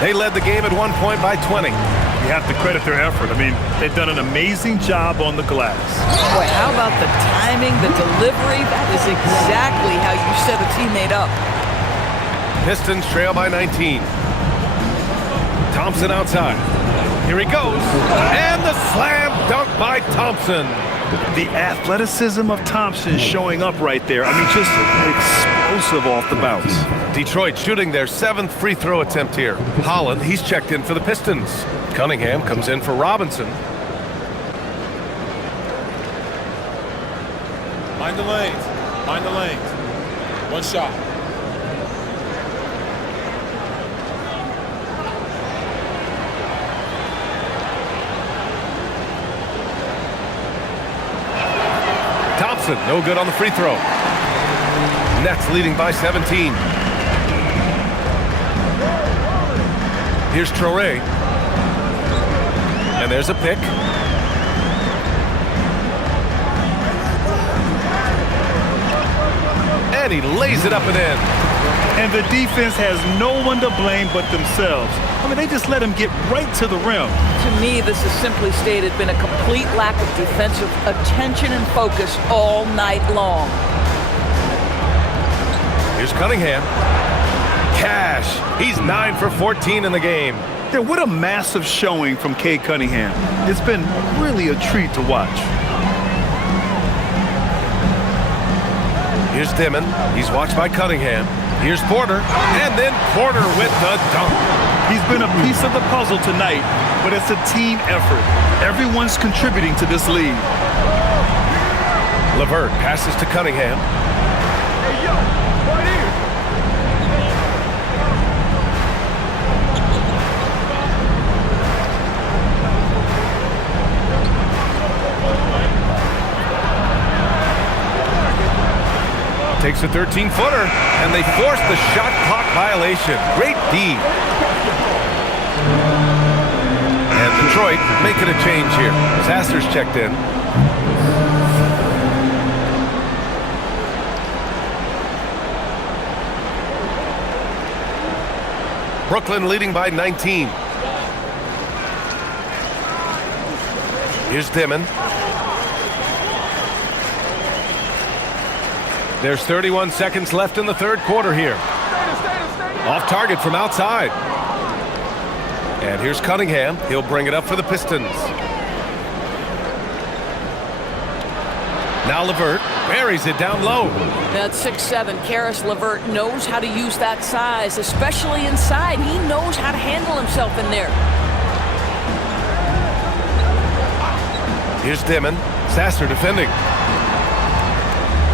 They led the game at one point by 20. You have to credit their effort. I mean, they've done an amazing job on the glass. Boy, how about the timing, the delivery? That is exactly how you set a teammate up. Pistons trail by 19. Thompson outside. Here he goes. And the slam dunk by Thompson. The athleticism of Thompson showing up right there. I mean, just explosive off the bounce. Detroit shooting their 7th free throw attempt here. Holland, he's checked in for the Pistons. Cunningham comes in for Robinson. Mind the lanes. Mind the lanes. One shot. Thompson, no good on the free throw. Nets leading by 17. Here's Traoré. And there's a pick. And he lays it up and in. And the defense has no one to blame but themselves. I mean, they just let him get right to the rim. To me, this has simply stated been a complete lack of defensive attention and focus all night long. Here's Cunningham. Cash. He's 9 for 14 in the game. Yeah, what a massive showing from Cade Cunningham. It's been really a treat to watch. Here's Dimon. He's watched by Cunningham. Here's Porter. And then Porter with the dunk. He's been a piece of the puzzle tonight, but it's a team effort. Everyone's contributing to this lead. LeVert passes to Cunningham. Hey, yo, right here. Takes a 13-footer, and they force the shot clock violation. Great D. And Detroit making a change here. Sasser's checked in. Brooklyn leading by 19. Here's Dimon. There's 31 seconds left in the third quarter here. Off target from outside. And here's Cunningham. He'll bring it up for the Pistons. Now LeVert buries it down low. That's 6'7". Karis LeVert knows how to use that size, especially inside. He knows how to handle himself in there. Here's Dimon. Sasser defending.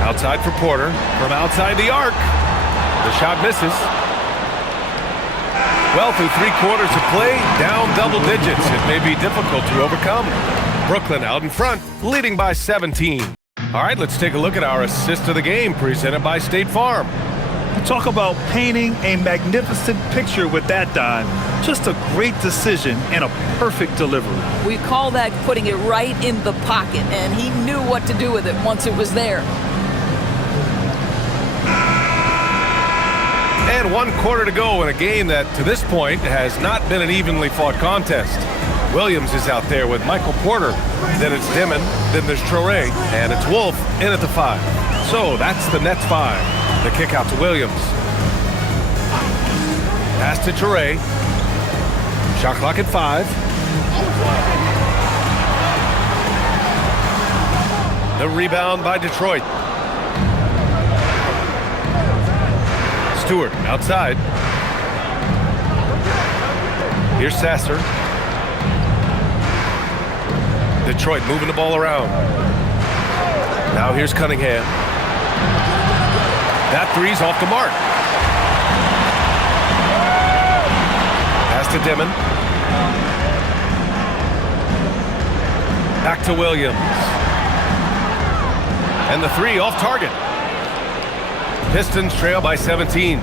Outside for Porter. From outside the arc. The shot misses. Well, through 3 quarters of play, down double digits. It may be difficult to overcome. Brooklyn out in front, leading by 17. All right, let's take a look at our assist of the game, presented by State Farm. Talk about painting a magnificent picture with that dive. Just a great decision and a perfect delivery. We call that putting it right in the pocket, and he knew what to do with it once it was there. And 1 quarter to go in a game that, to this point, has not been an evenly fought contest. Williams is out there with Michael Porter. Then it's Dimon. Then there's Traoré. And it's Wolf in at the 5. So that's the Nets 5. The kick out to Williams. Pass to Traoré. Shot clock at 5. The rebound by Detroit. Stewart outside. Here's Sasser. Detroit moving the ball around. Now here's Cunningham. That three's off the mark. Pass to Dimon. Back to Williams. And the three off target. Pistons trail by 17.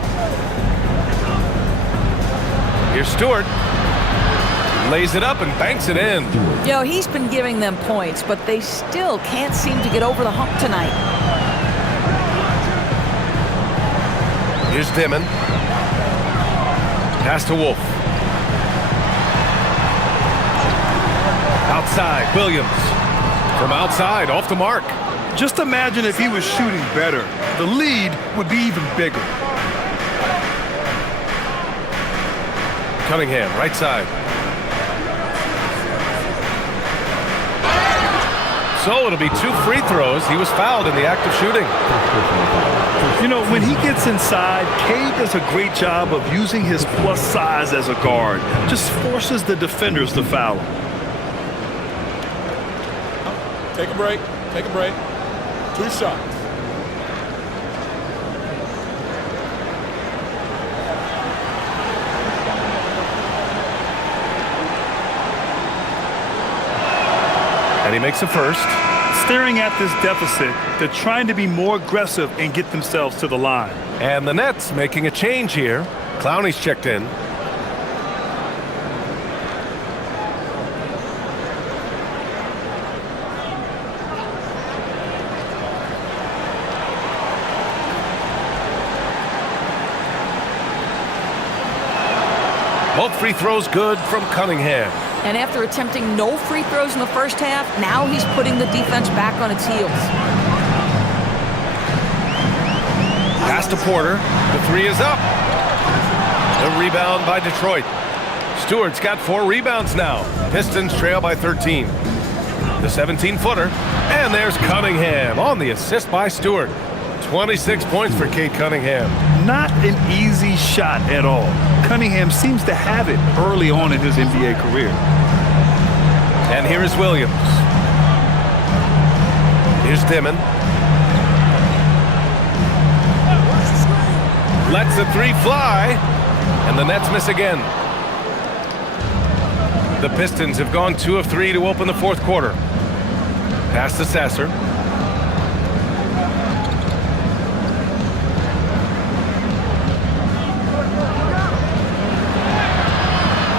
Here's Stewart. Lays it up and banks it in. You know, he's been giving them points, but they still can't seem to get over the hump tonight. Here's Dimon. Pass to Wolf. Outside, Williams. From outside, off the mark. Just imagine if he was shooting better. The lead would be even bigger. Cunningham, right side. So it'll be 2 free throws. He was fouled in the act of shooting. You know, when he gets inside, Cade does a great job of using his plus size as a guard. Just forces the defenders to foul him. Take a break. Take a break. 2 shots. And he makes a first. Staring at this deficit, they're trying to be more aggressive and get themselves to the line. And the Nets making a change here. Clowney's checked in. Both free throws good from Cunningham. And after attempting no free throws in the first half, now he's putting the defense back on its heels. Pass to Porter. The three is up. The rebound by Detroit. Stewart's got 4 rebounds now. Pistons trail by 13. The 17-footer. And there's Cunningham on the assist by Stewart. 26 points for Cade Cunningham. Not an easy shot at all. Cunningham seems to have it early on in his NBA career. And here is Williams. Here's Dimon. Lets the three fly. And the Nets miss again. The Pistons have gone 2 of 3 to open the 4th quarter. Pass to Sasser.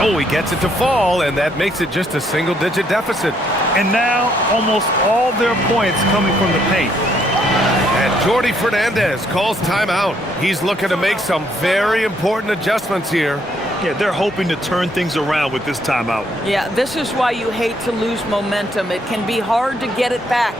Oh, he gets it to fall, and that makes it just a single-digit deficit. And now almost all their points coming from the paint. And Jordy Fernandez calls timeout. He's looking to make some very important adjustments here. Yeah, they're hoping to turn things around with this timeout. Yeah, this is why you hate to lose momentum. It can be hard to get it back.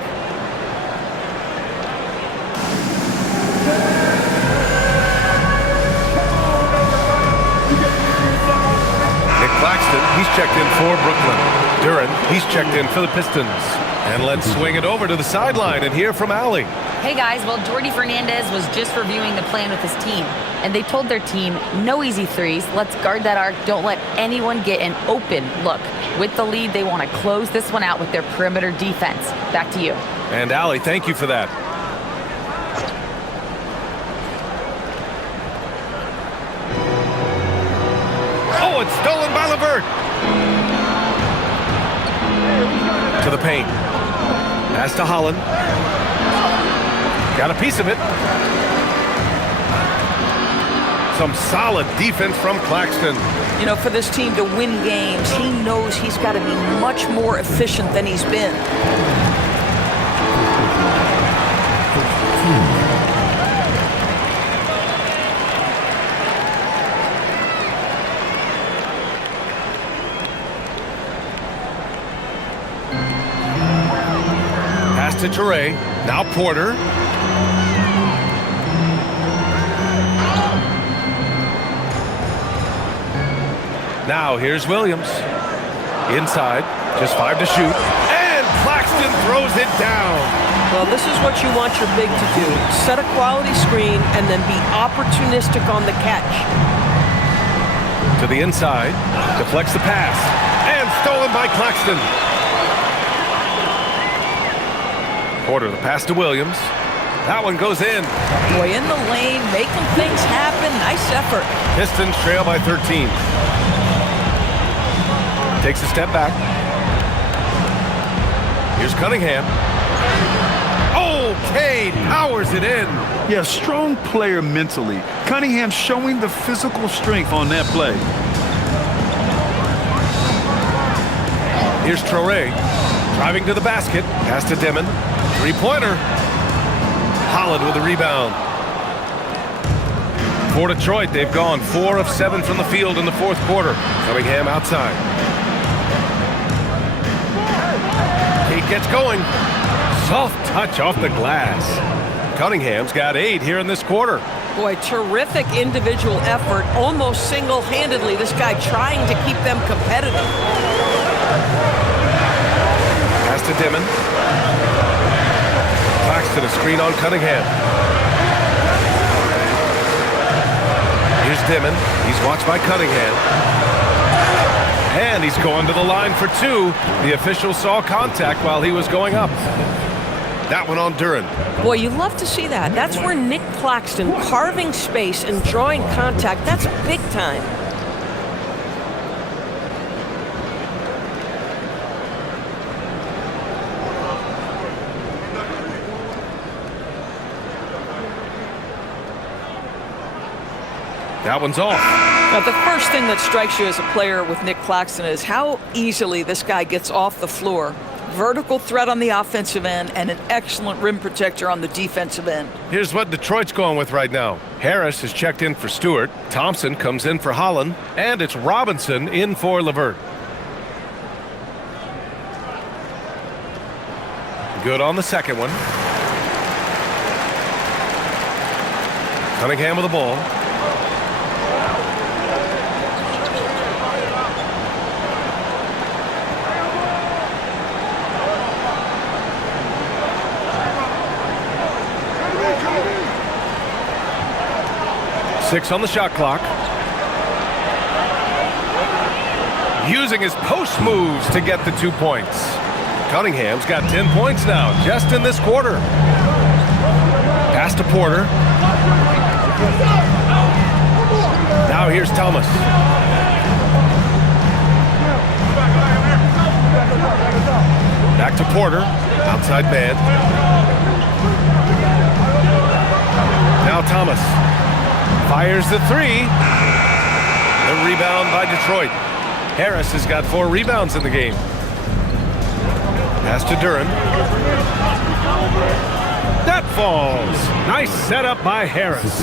Claxton, he's checked in for Brooklyn. Duren, he's checked in for the Pistons. And let's swing it over to the sideline and hear from Allie. Hey guys, well, Jordy Fernandez was just reviewing the plan with his team. And they told their team, no easy threes. Let's guard that arc. Don't let anyone get an open look. With the lead, they want to close this one out with their perimeter defense. Back to you. And Allie, thank you for that. Oh, it's stolen by LeVert. To the paint. Pass to Holland. Got a piece of it. Some solid defense from Claxton. You know, for this team to win games, he knows he's got to be much more efficient than he's been. Pass to Toure. Now Porter. Now here's Williams. Inside. Just 5 to shoot. And Claxton throws it down. Well, this is what you want your big to do. Set a quality screen and then be opportunistic on the catch. To the inside. Deflects the pass. And stolen by Claxton. Porter, the pass to Williams. That one goes in. Boy, in the lane, making things happen. Nice effort. Pistons trail by 13. Takes a step back. Here's Cunningham. Oh, Cade powers it in. Yeah, strong player mentally. Cunningham showing the physical strength on that play. Here's Traoré, driving to the basket. Pass to Dimon. Three-pointer. Holland with the rebound. For Detroit, they've gone 4 of 7 from the field in the fourth quarter. Cunningham outside. Cade gets going. Soft touch off the glass. Cunningham's got 8 here in this quarter. Boy, terrific individual effort, almost single-handedly. This guy trying to keep them competitive. Pass to Dimon. Claxton, a screen on Cunningham. Here's Dimon. He's watched by Cunningham. And he's going to the line for 2. The official saw contact while he was going up. That one on Duren. Boy, you love to see that. That's where Nick Claxton carving space and drawing contact. That's big time. That one's off. Now, the first thing that strikes you as a player with Nick Claxton is how easily this guy gets off the floor. Vertical threat on the offensive end and an excellent rim protector on the defensive end. Here's what Detroit's going with right now. Harris is checked in for Stewart. Thompson comes in for Holland. And it's Robinson in for LeVert. Good on the second one. Cunningham with the ball. Six on the shot clock. Using his post moves to get the 2 points. Cunningham's got 10 points now, just in this quarter. Pass to Porter. Now here's Thomas. Back to Porter. Outside man. Now Thomas. Fires the 3. The rebound by Detroit. Harris has got 4 rebounds in the game. Pass to Duren. That falls. Nice setup by Harris.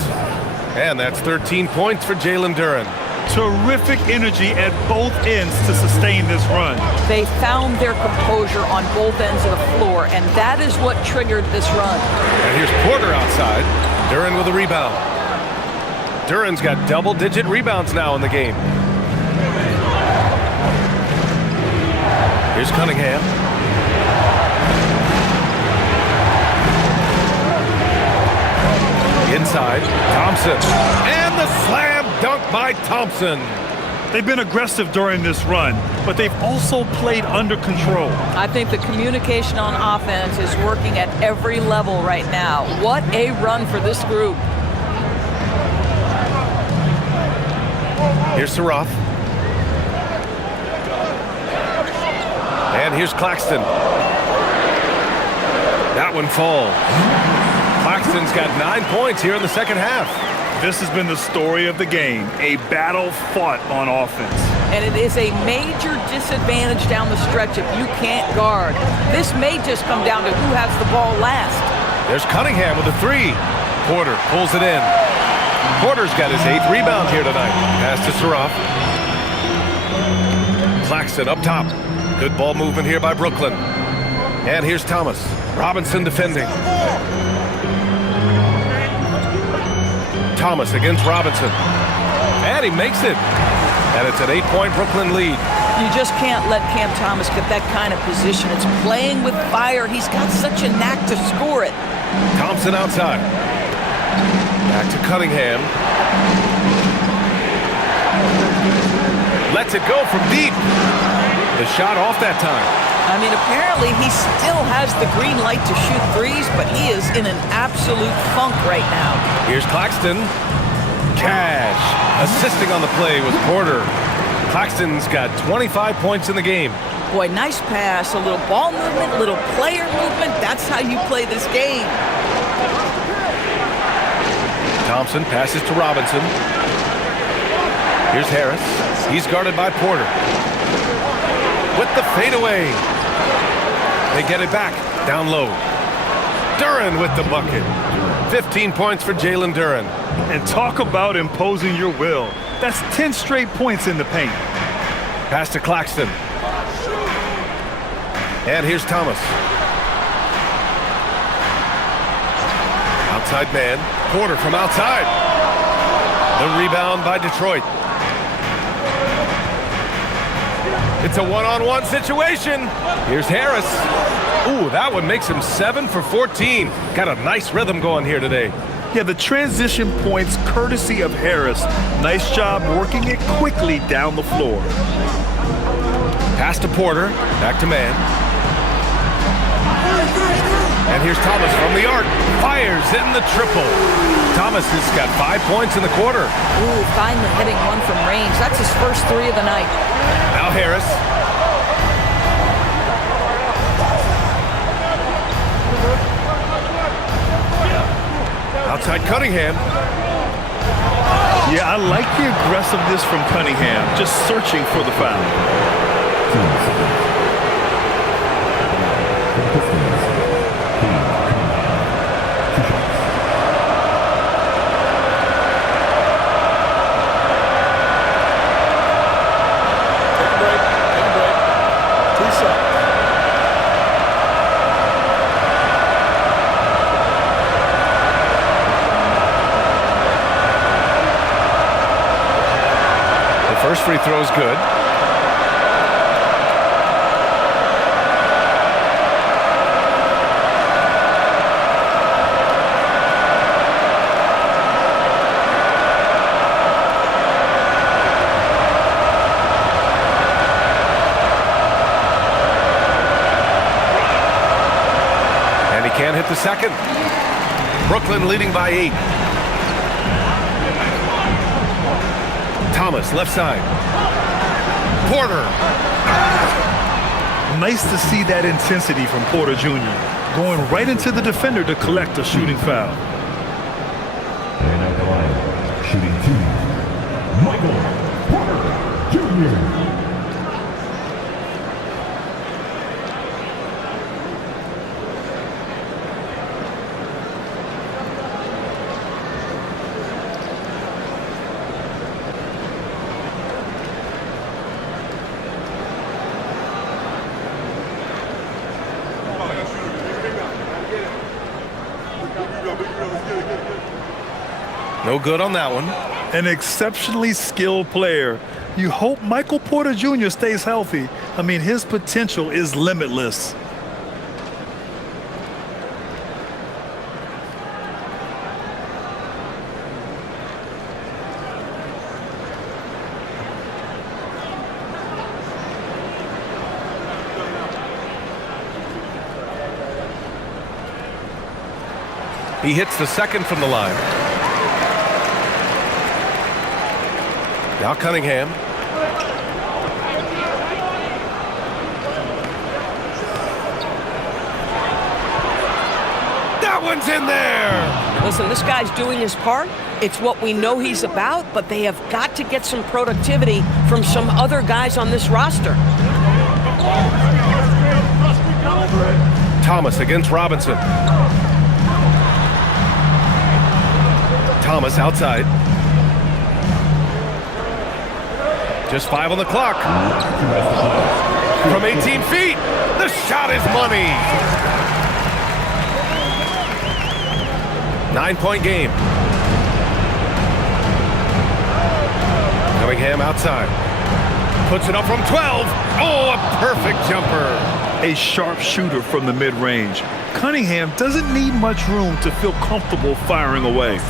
And that's 13 points for Jalen Duren. Terrific energy at both ends to sustain this run. They found their composure on both ends of the floor, and that is what triggered this run. And here's Porter outside. Duren with a rebound. Duren's got double-digit rebounds now in the game. Here's Cunningham. Inside, Thompson. And the slam dunk by Thompson. They've been aggressive during this run, but they've also played under control. I think the communication on offense is working at every level right now. What a run for this group. Here's Saroff. And here's Claxton. That one falls. Claxton's got 9 points here in the second half. This has been the story of the game, a battle fought on offense. And it is a major disadvantage down the stretch if you can't guard. This may just come down to who has the ball last. There's Cunningham with a 3. Porter pulls it in. Porter's got his 8th rebound here tonight. Pass to Saroff. Claxton up top. Good ball movement here by Brooklyn. And here's Thomas. Robinson defending. Thomas against Robinson. And he makes it. And it's an 8-point Brooklyn lead. You just can't let Cam Thomas get that kind of position. It's playing with fire. He's got such a knack to score it. Thompson outside. Back to Cunningham. Lets it go from deep. The shot off that time. I mean, apparently he still has the green light to shoot threes, but he is in an absolute funk right now. Here's Claxton. Cash. Assisting on the play with Porter. Claxton's got 25 points in the game. Boy, nice pass, a little ball movement, little player movement. That's how you play this game. Thompson passes to Robinson. Here's Harris. He's guarded by Porter. With the fadeaway. They get it back. Down low. Duren with the bucket. 15 points for Jalen Duren. And talk about imposing your will. That's 10 straight points in the paint. Pass to Claxton. And here's Thomas. Outside man. Porter from outside. The rebound by Detroit. It's a one-on-one situation. Here's Harris. Ooh, that one makes him 7 for 14. Got a nice rhythm going here today. Yeah, the transition points courtesy of Harris. Nice job working it quickly down the floor. Pass to Porter. Back to man. And here's Thomas from the arc. Fires in the triple. Thomas has got 5 points in the quarter. Ooh, finally hitting one from range. That's his first 3 of the night. Now Harris. Outside Cunningham. Yeah, I like the aggressiveness from Cunningham, just searching for the foul. First free throw is good. And he can't hit the second. Brooklyn leading by 8. Thomas, left side. Porter. Nice to see that intensity from Porter Jr. Going right into the defender to collect a shooting foul. And at the line, shooting 2, Michael Porter Jr. No good on that one. An exceptionally skilled player. You hope Michael Porter Jr. stays healthy. I mean, his potential is limitless. He hits the second from the line. Now Cunningham. That one's in there! Listen, this guy's doing his part. It's what we know he's about, but they have got to get some productivity from some other guys on this roster. Thomas against Robinson. Thomas outside. Just 5 on the clock. From 18 feet, the shot is money. 9-point game. Cunningham outside. Puts it up from 12. Oh, a perfect jumper. A sharp shooter from the mid-range. Cunningham doesn't need much room to feel comfortable firing away.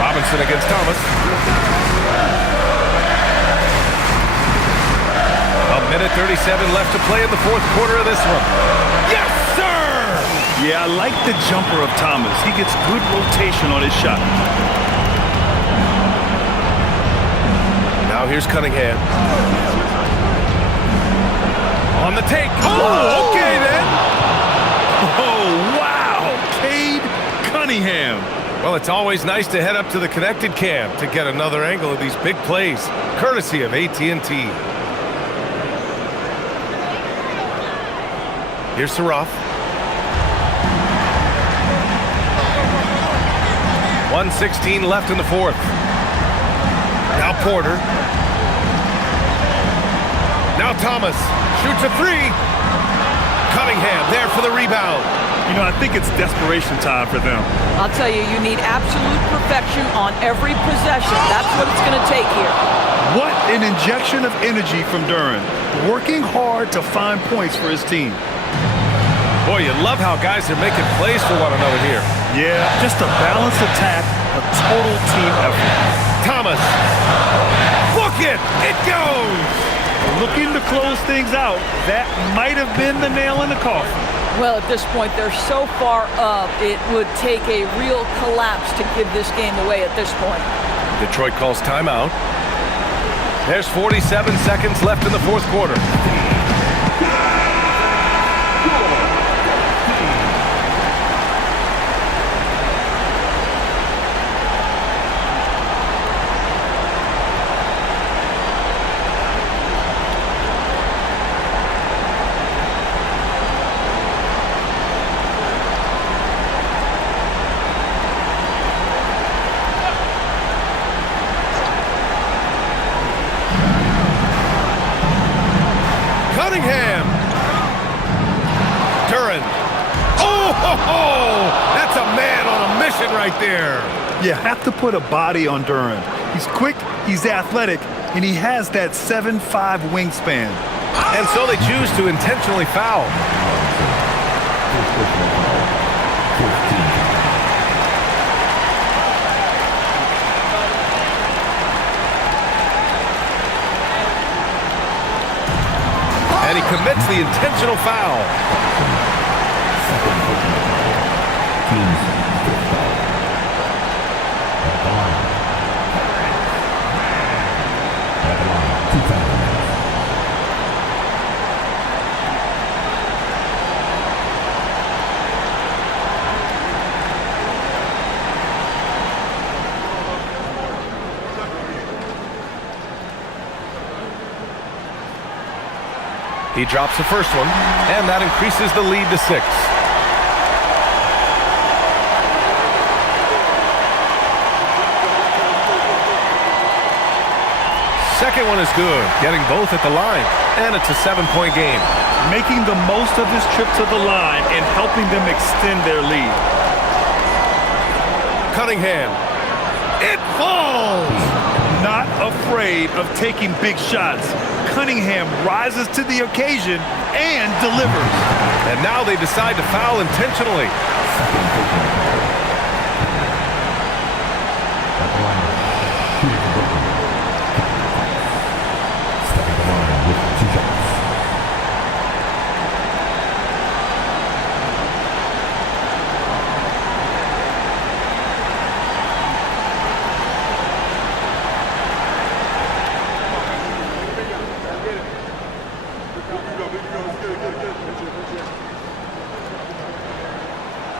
Robinson against Thomas. A minute 37 left to play in the fourth quarter of this one. Yes, sir! Yeah, I like the jumper of Thomas. He gets good rotation on his shot. Now here's Cunningham. On the take. Oh, okay then. Oh, wow. Cade Cunningham. Well, it's always nice to head up to the connected cam to get another angle of these big plays, courtesy of AT&T. Here's Saroff. 1:16 left in the fourth. Now Porter. Now Thomas shoots a three. Cunningham there for the rebound. You know, I think it's desperation time for them. I'll tell you, you need absolute perfection on every possession. That's what it's going to take here. What an injection of energy from Duren. Working hard to find points for his team. Boy, you love how guys are making plays for one another here. Yeah, just a balanced attack, a total team effort. Thomas. Book it! It goes! Looking to close things out. That might have been the nail in the coffin. Well, at this point, they're so far up, it would take a real collapse to give this game away at this point. Detroit calls timeout. There's 47 seconds left in the fourth quarter. That's a man on a mission right there. You have to put a body on Duren. He's quick, he's athletic, and he has that 7'5" wingspan. And so they choose to intentionally foul. And he commits the intentional foul. He drops the first one, and that increases the lead to 6. Second one is good, getting both at the line, and it's a 7-point game. Making the most of his trip to the line and helping them extend their lead. Cunningham. It falls! Not afraid of taking big shots. Cunningham rises to the occasion and delivers. And now they decide to foul intentionally.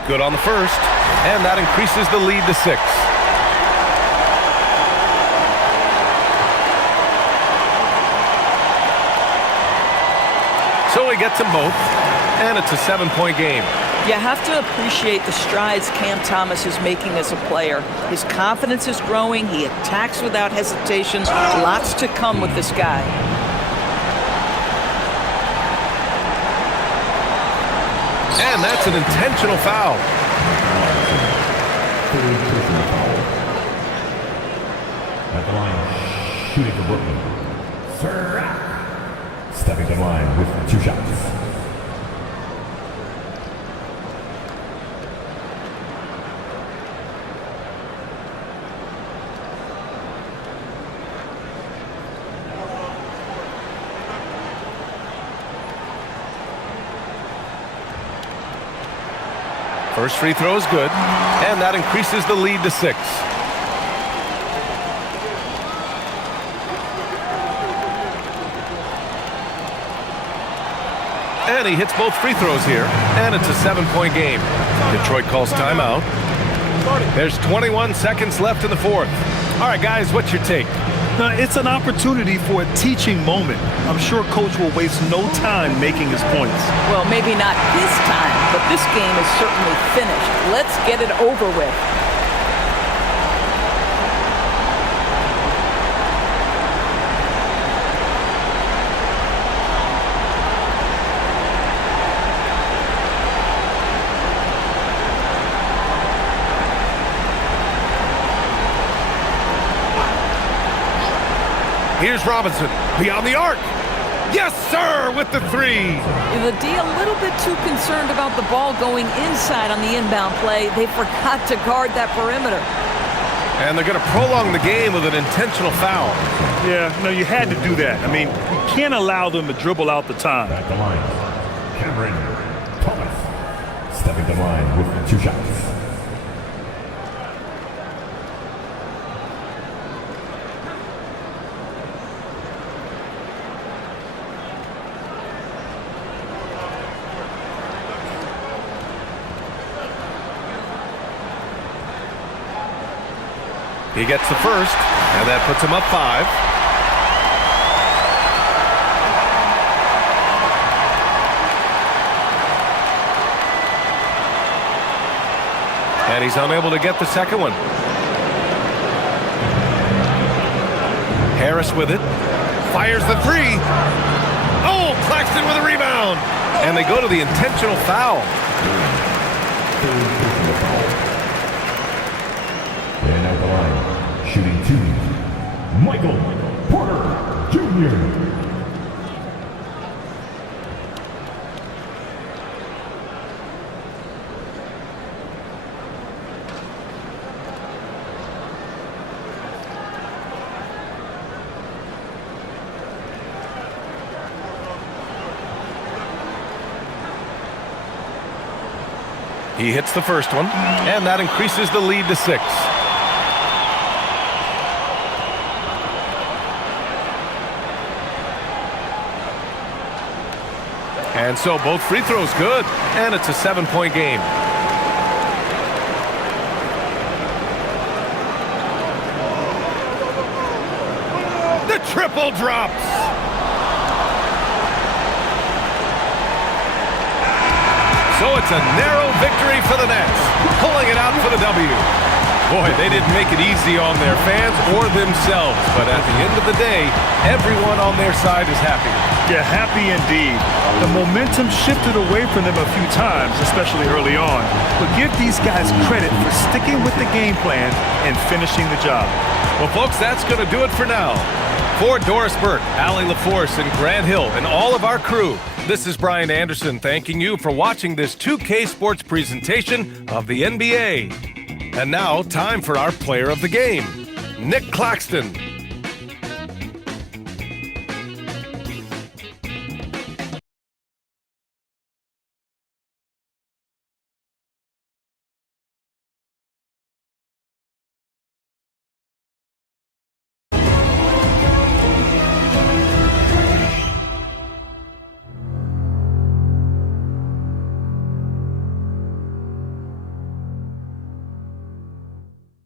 Good on the first, and that increases the lead to 6. So he gets them both, and it's a 7-point game. You have to appreciate the strides Cam Thomas is making as a player. His confidence is growing. He attacks without hesitation. Lots to come with this guy. And that's an intentional foul. At the line, shooting for Brooklyn. Stepping to the line with 2 shots. First free throw is good, and that increases the lead to 6. And he hits both free throws here, and it's a 7-point game. Detroit calls timeout. There's 21 seconds left in the fourth. All right, guys, what's your take? Now, it's an opportunity for a teaching moment. I'm sure Coach will waste no time making his points. Well, maybe not his time, but this game is certainly finished. Let's get it over with. Here's Robinson, beyond the arc. Yes, sir, with the three. The D a little bit too concerned about the ball going inside on the inbound play. They forgot to guard that perimeter. And they're going to prolong the game with an intentional foul. Yeah, no, you had to do that. I mean, you can't allow them to dribble out the time. At the line, Cameron Thomas stepping the line with 2 shots. He gets the first, and that puts him up 5. And he's unable to get the second one. Harris with it. Fires the 3. Oh, Claxton with a rebound. And they go to the intentional foul. And at the line, shooting 2, Michael Porter Jr. He hits the first one, and that increases the lead to 6. And so both free throws good, and it's a 7-point game. The triple drops. So it's a narrow victory for the Nets, pulling it out for the W. Boy, they didn't make it easy on their fans or themselves, but at the end of the day, everyone on their side is happy. Yeah, happy indeed. The momentum shifted away from them a few times, especially early on. But give these guys credit for sticking with the game plan and finishing the job. Well, folks, that's going to do it for now. For Doris Burke, Allie LaForce, and Grant Hill, and all of our crew, this is Brian Anderson thanking you for watching this 2K Sports presentation of the NBA. And now, time for our player of the game, Nick Claxton.